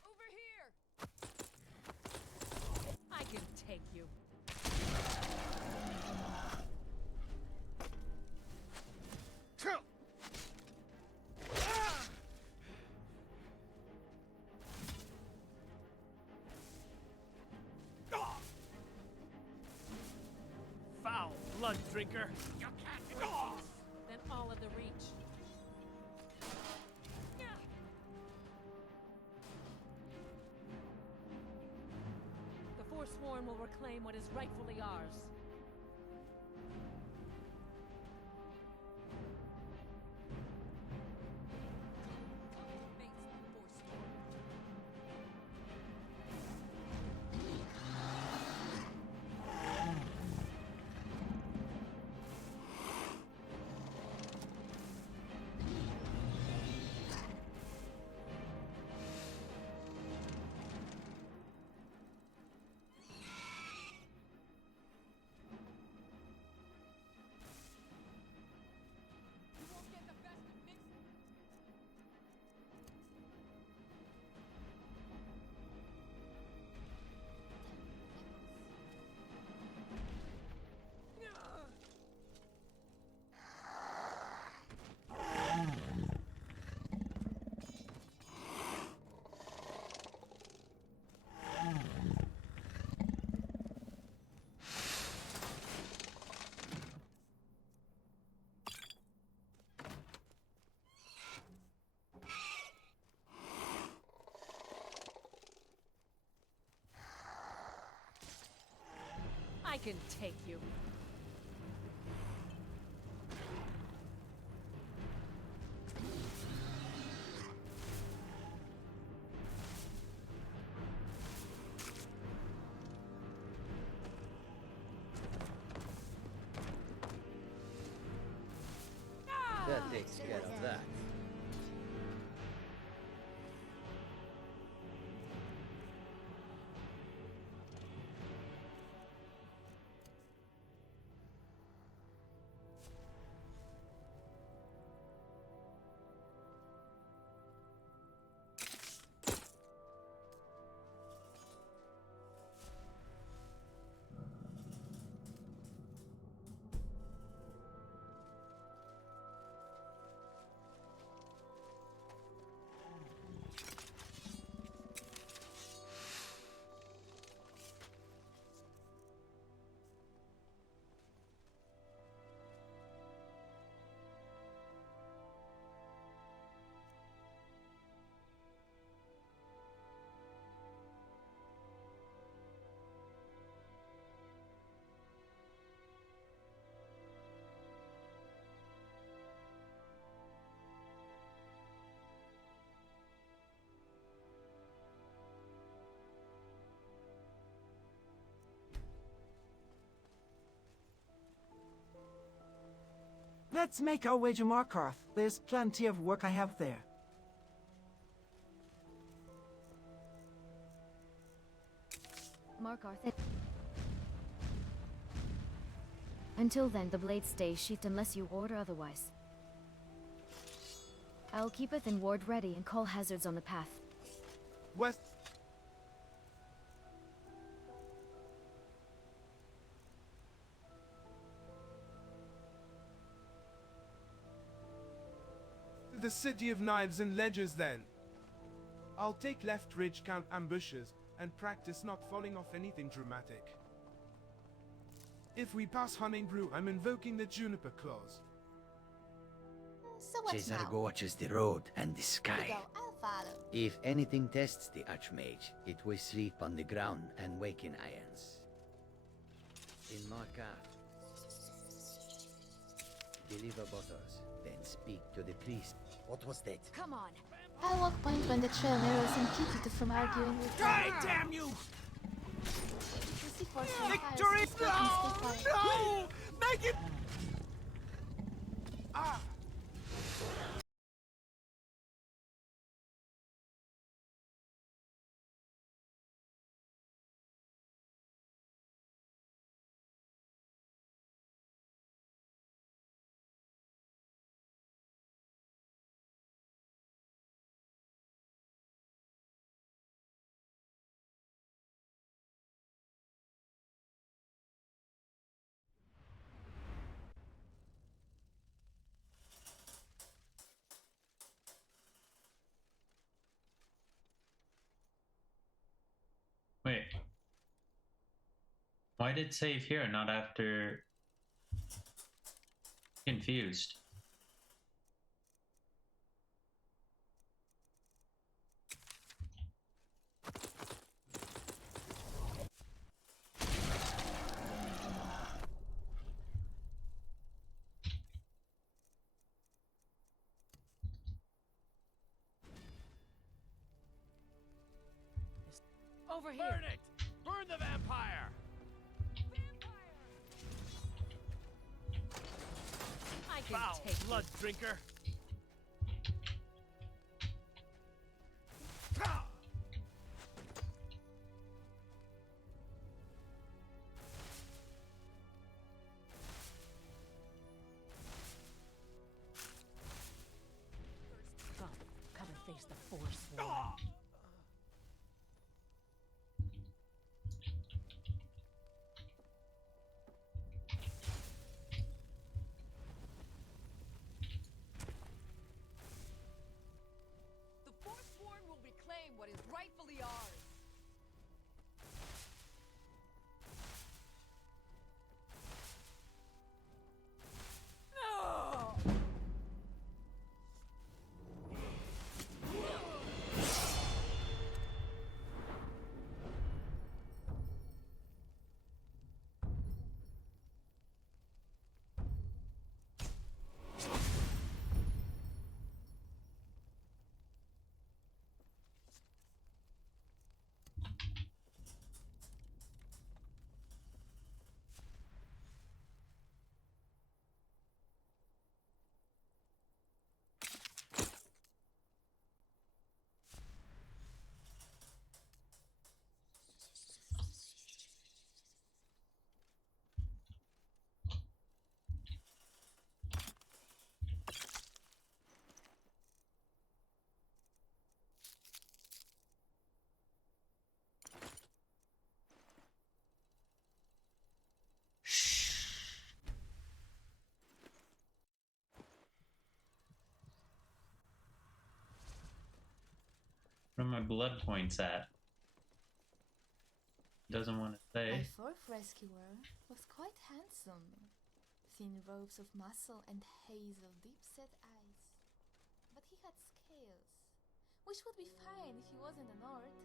Over here! I can take you. Foul blood drinker! You can't resist! Then all of the reach. The Forsworn will reclaim what is rightfully ours. I can take you. That takes care of that. Let's make our way to Markarth. There's plenty of work I have there. Markarth. Until then, the blade stays sheathed unless you order otherwise. I'll keep a thin ward ready and call hazards on the path. West. To the City of Knives and Ledgers, then. I'll take left ridge count ambushes and practice not falling off anything dramatic. If we pass Honningbrew, I'm invoking the Juniper Clause. So what Cesargo now? watches the road and the You sky. go, I'll follow. If anything tests the Archmage, it will sleep on the ground and wake in irons. In Markarth, deliver bottles, then speak to the priest. What was that? Come on. I'll walk point when the trail narrows and keep you two from arguing with Die, damn you! Victory! No! Make it! Ah! Wait. Why did save here, not after? Confused. Over here. Burn it! Burn the vampire! I can Foul take blood drinker! Come and face the Forsworn. The Forsworn will reclaim what is rightfully ours. Where are my blood points at? Doesn't want to My say. fourth rescuer was quite handsome. Thin robes of muscle and hazel, deep-set eyes. But he had scales, which would be fine if he wasn't a Nord.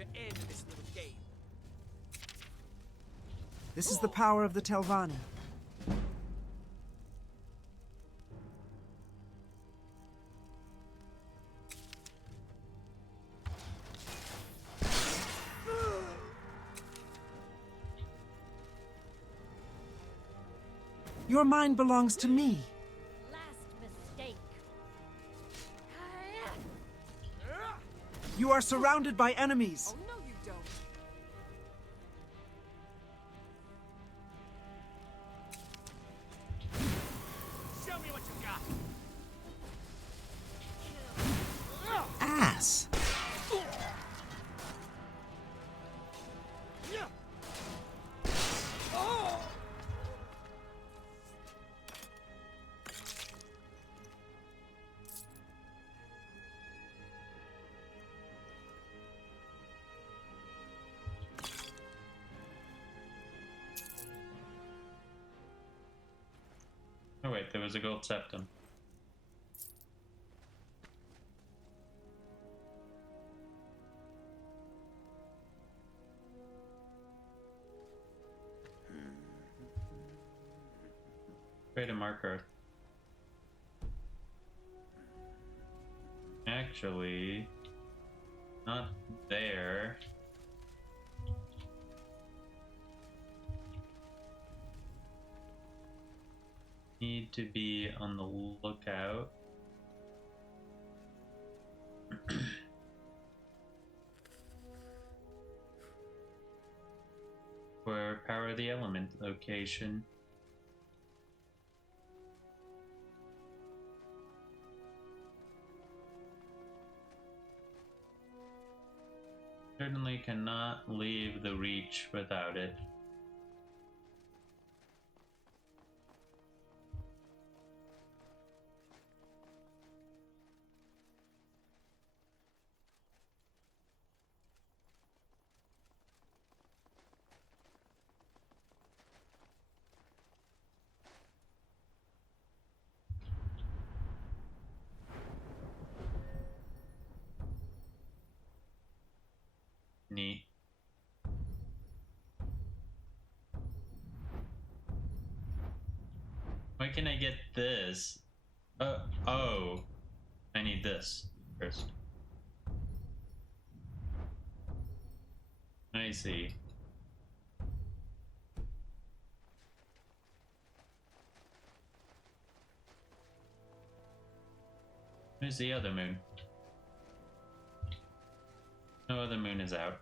to end this little game. This is the power of the Telvanni. Your mind belongs to me. Last mistake. You are surrounded by enemies. Oh, no, you don't. Show me what you got. Ass. Oh wait, there was a gold septum. Create a marker. Actually, not there. Need to be on the lookout. For Power of the Element location. Certainly cannot leave the Reach without it. Neat. Why can I get this? Oh, I need this first. I see. Where's the other moon? No other moon is out.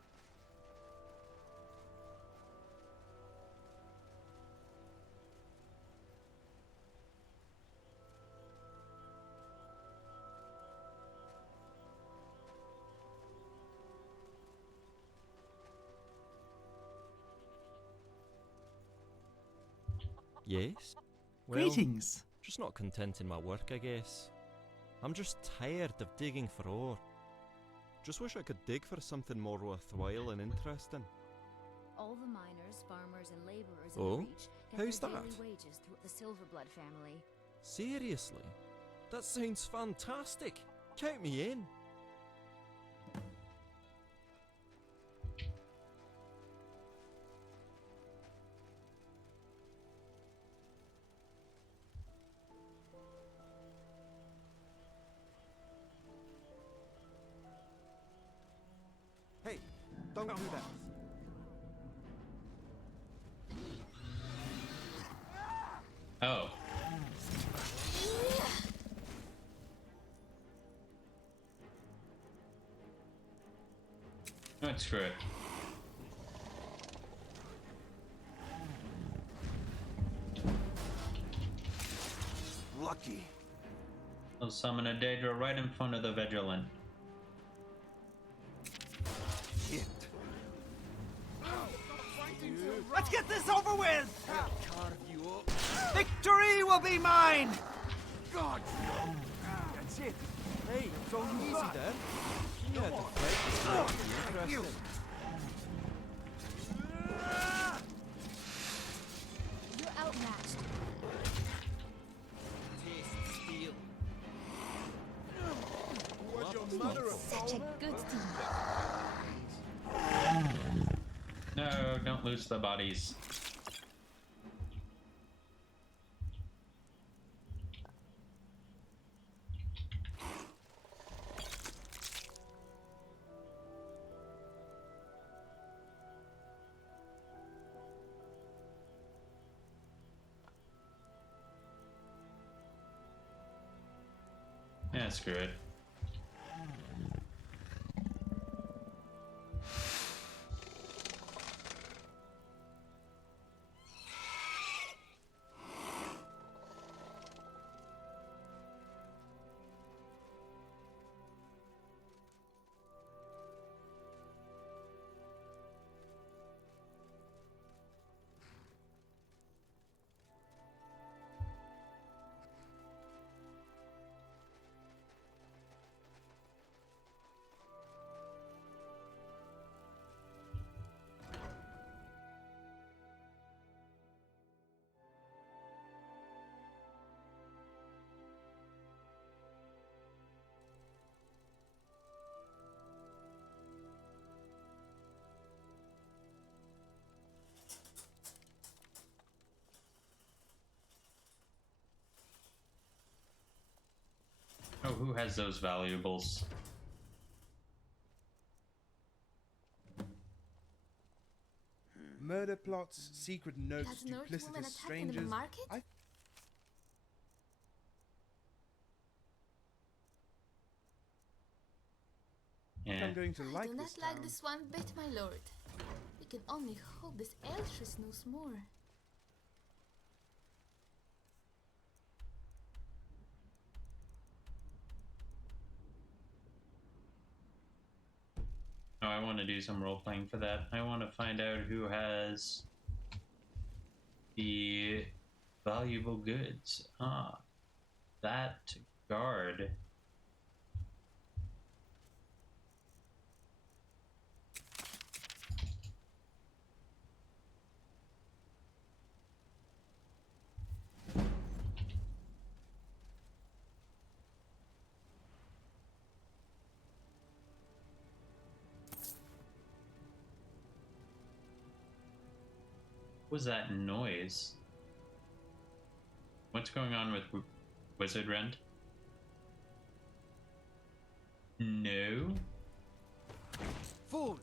Yes? Well, Greetings. just not content in my work, I guess. I'm just tired of digging for ore. Just wish I could dig for something more worthwhile and interesting. All the miners, farmers, and laborers Oh? in the Reach get How's their that? daily wages through the Silverblood family. Seriously? That sounds fantastic. Count me in. Hey, don't do that. Oh. No, screw it. Lucky. I'll summon a Daedra right in front of the Vigilant. Shit. Let's get this over with! I'll carve you up. Victory will be mine! God! That's it. Hey, so easy there. You had to fight to make it interesting. You're outmatched. Taste steel. Such a good team. Loose the bodies. Yeah, screw it. Oh, who has those valuables? Murder plots, secret notes, Has an old woman duplicitous attacked in the strangers. market? I'm going to I like do not this like town. this one bit, my lord. We can only hope this Eltress knows more. Oh, I want to do some role playing for that. I want to find out who has the valuable goods. Ah, that guard. What was that noise? What's going on with Wizard Rent? No. Fool!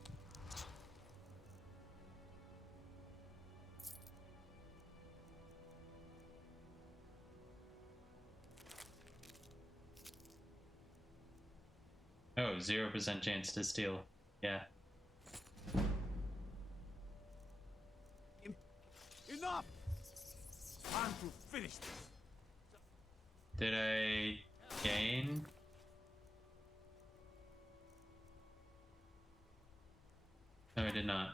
Oh, 0% chance to steal. Yeah. Enough! Time to finish this. Did I gain? No, I did not.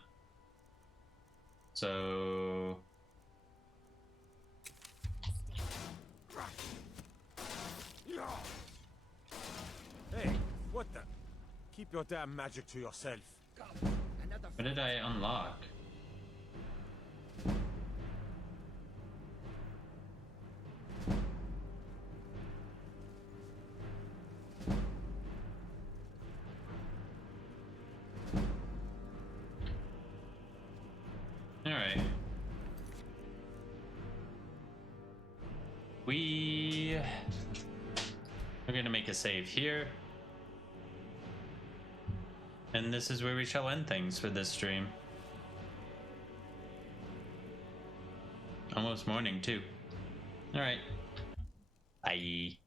So... Hey, what the? Keep your damn magic to yourself. What did I unlock? Alright. We're gonna make a save here. And this is where we shall end things for this stream. Almost morning, too. Alright. Bye.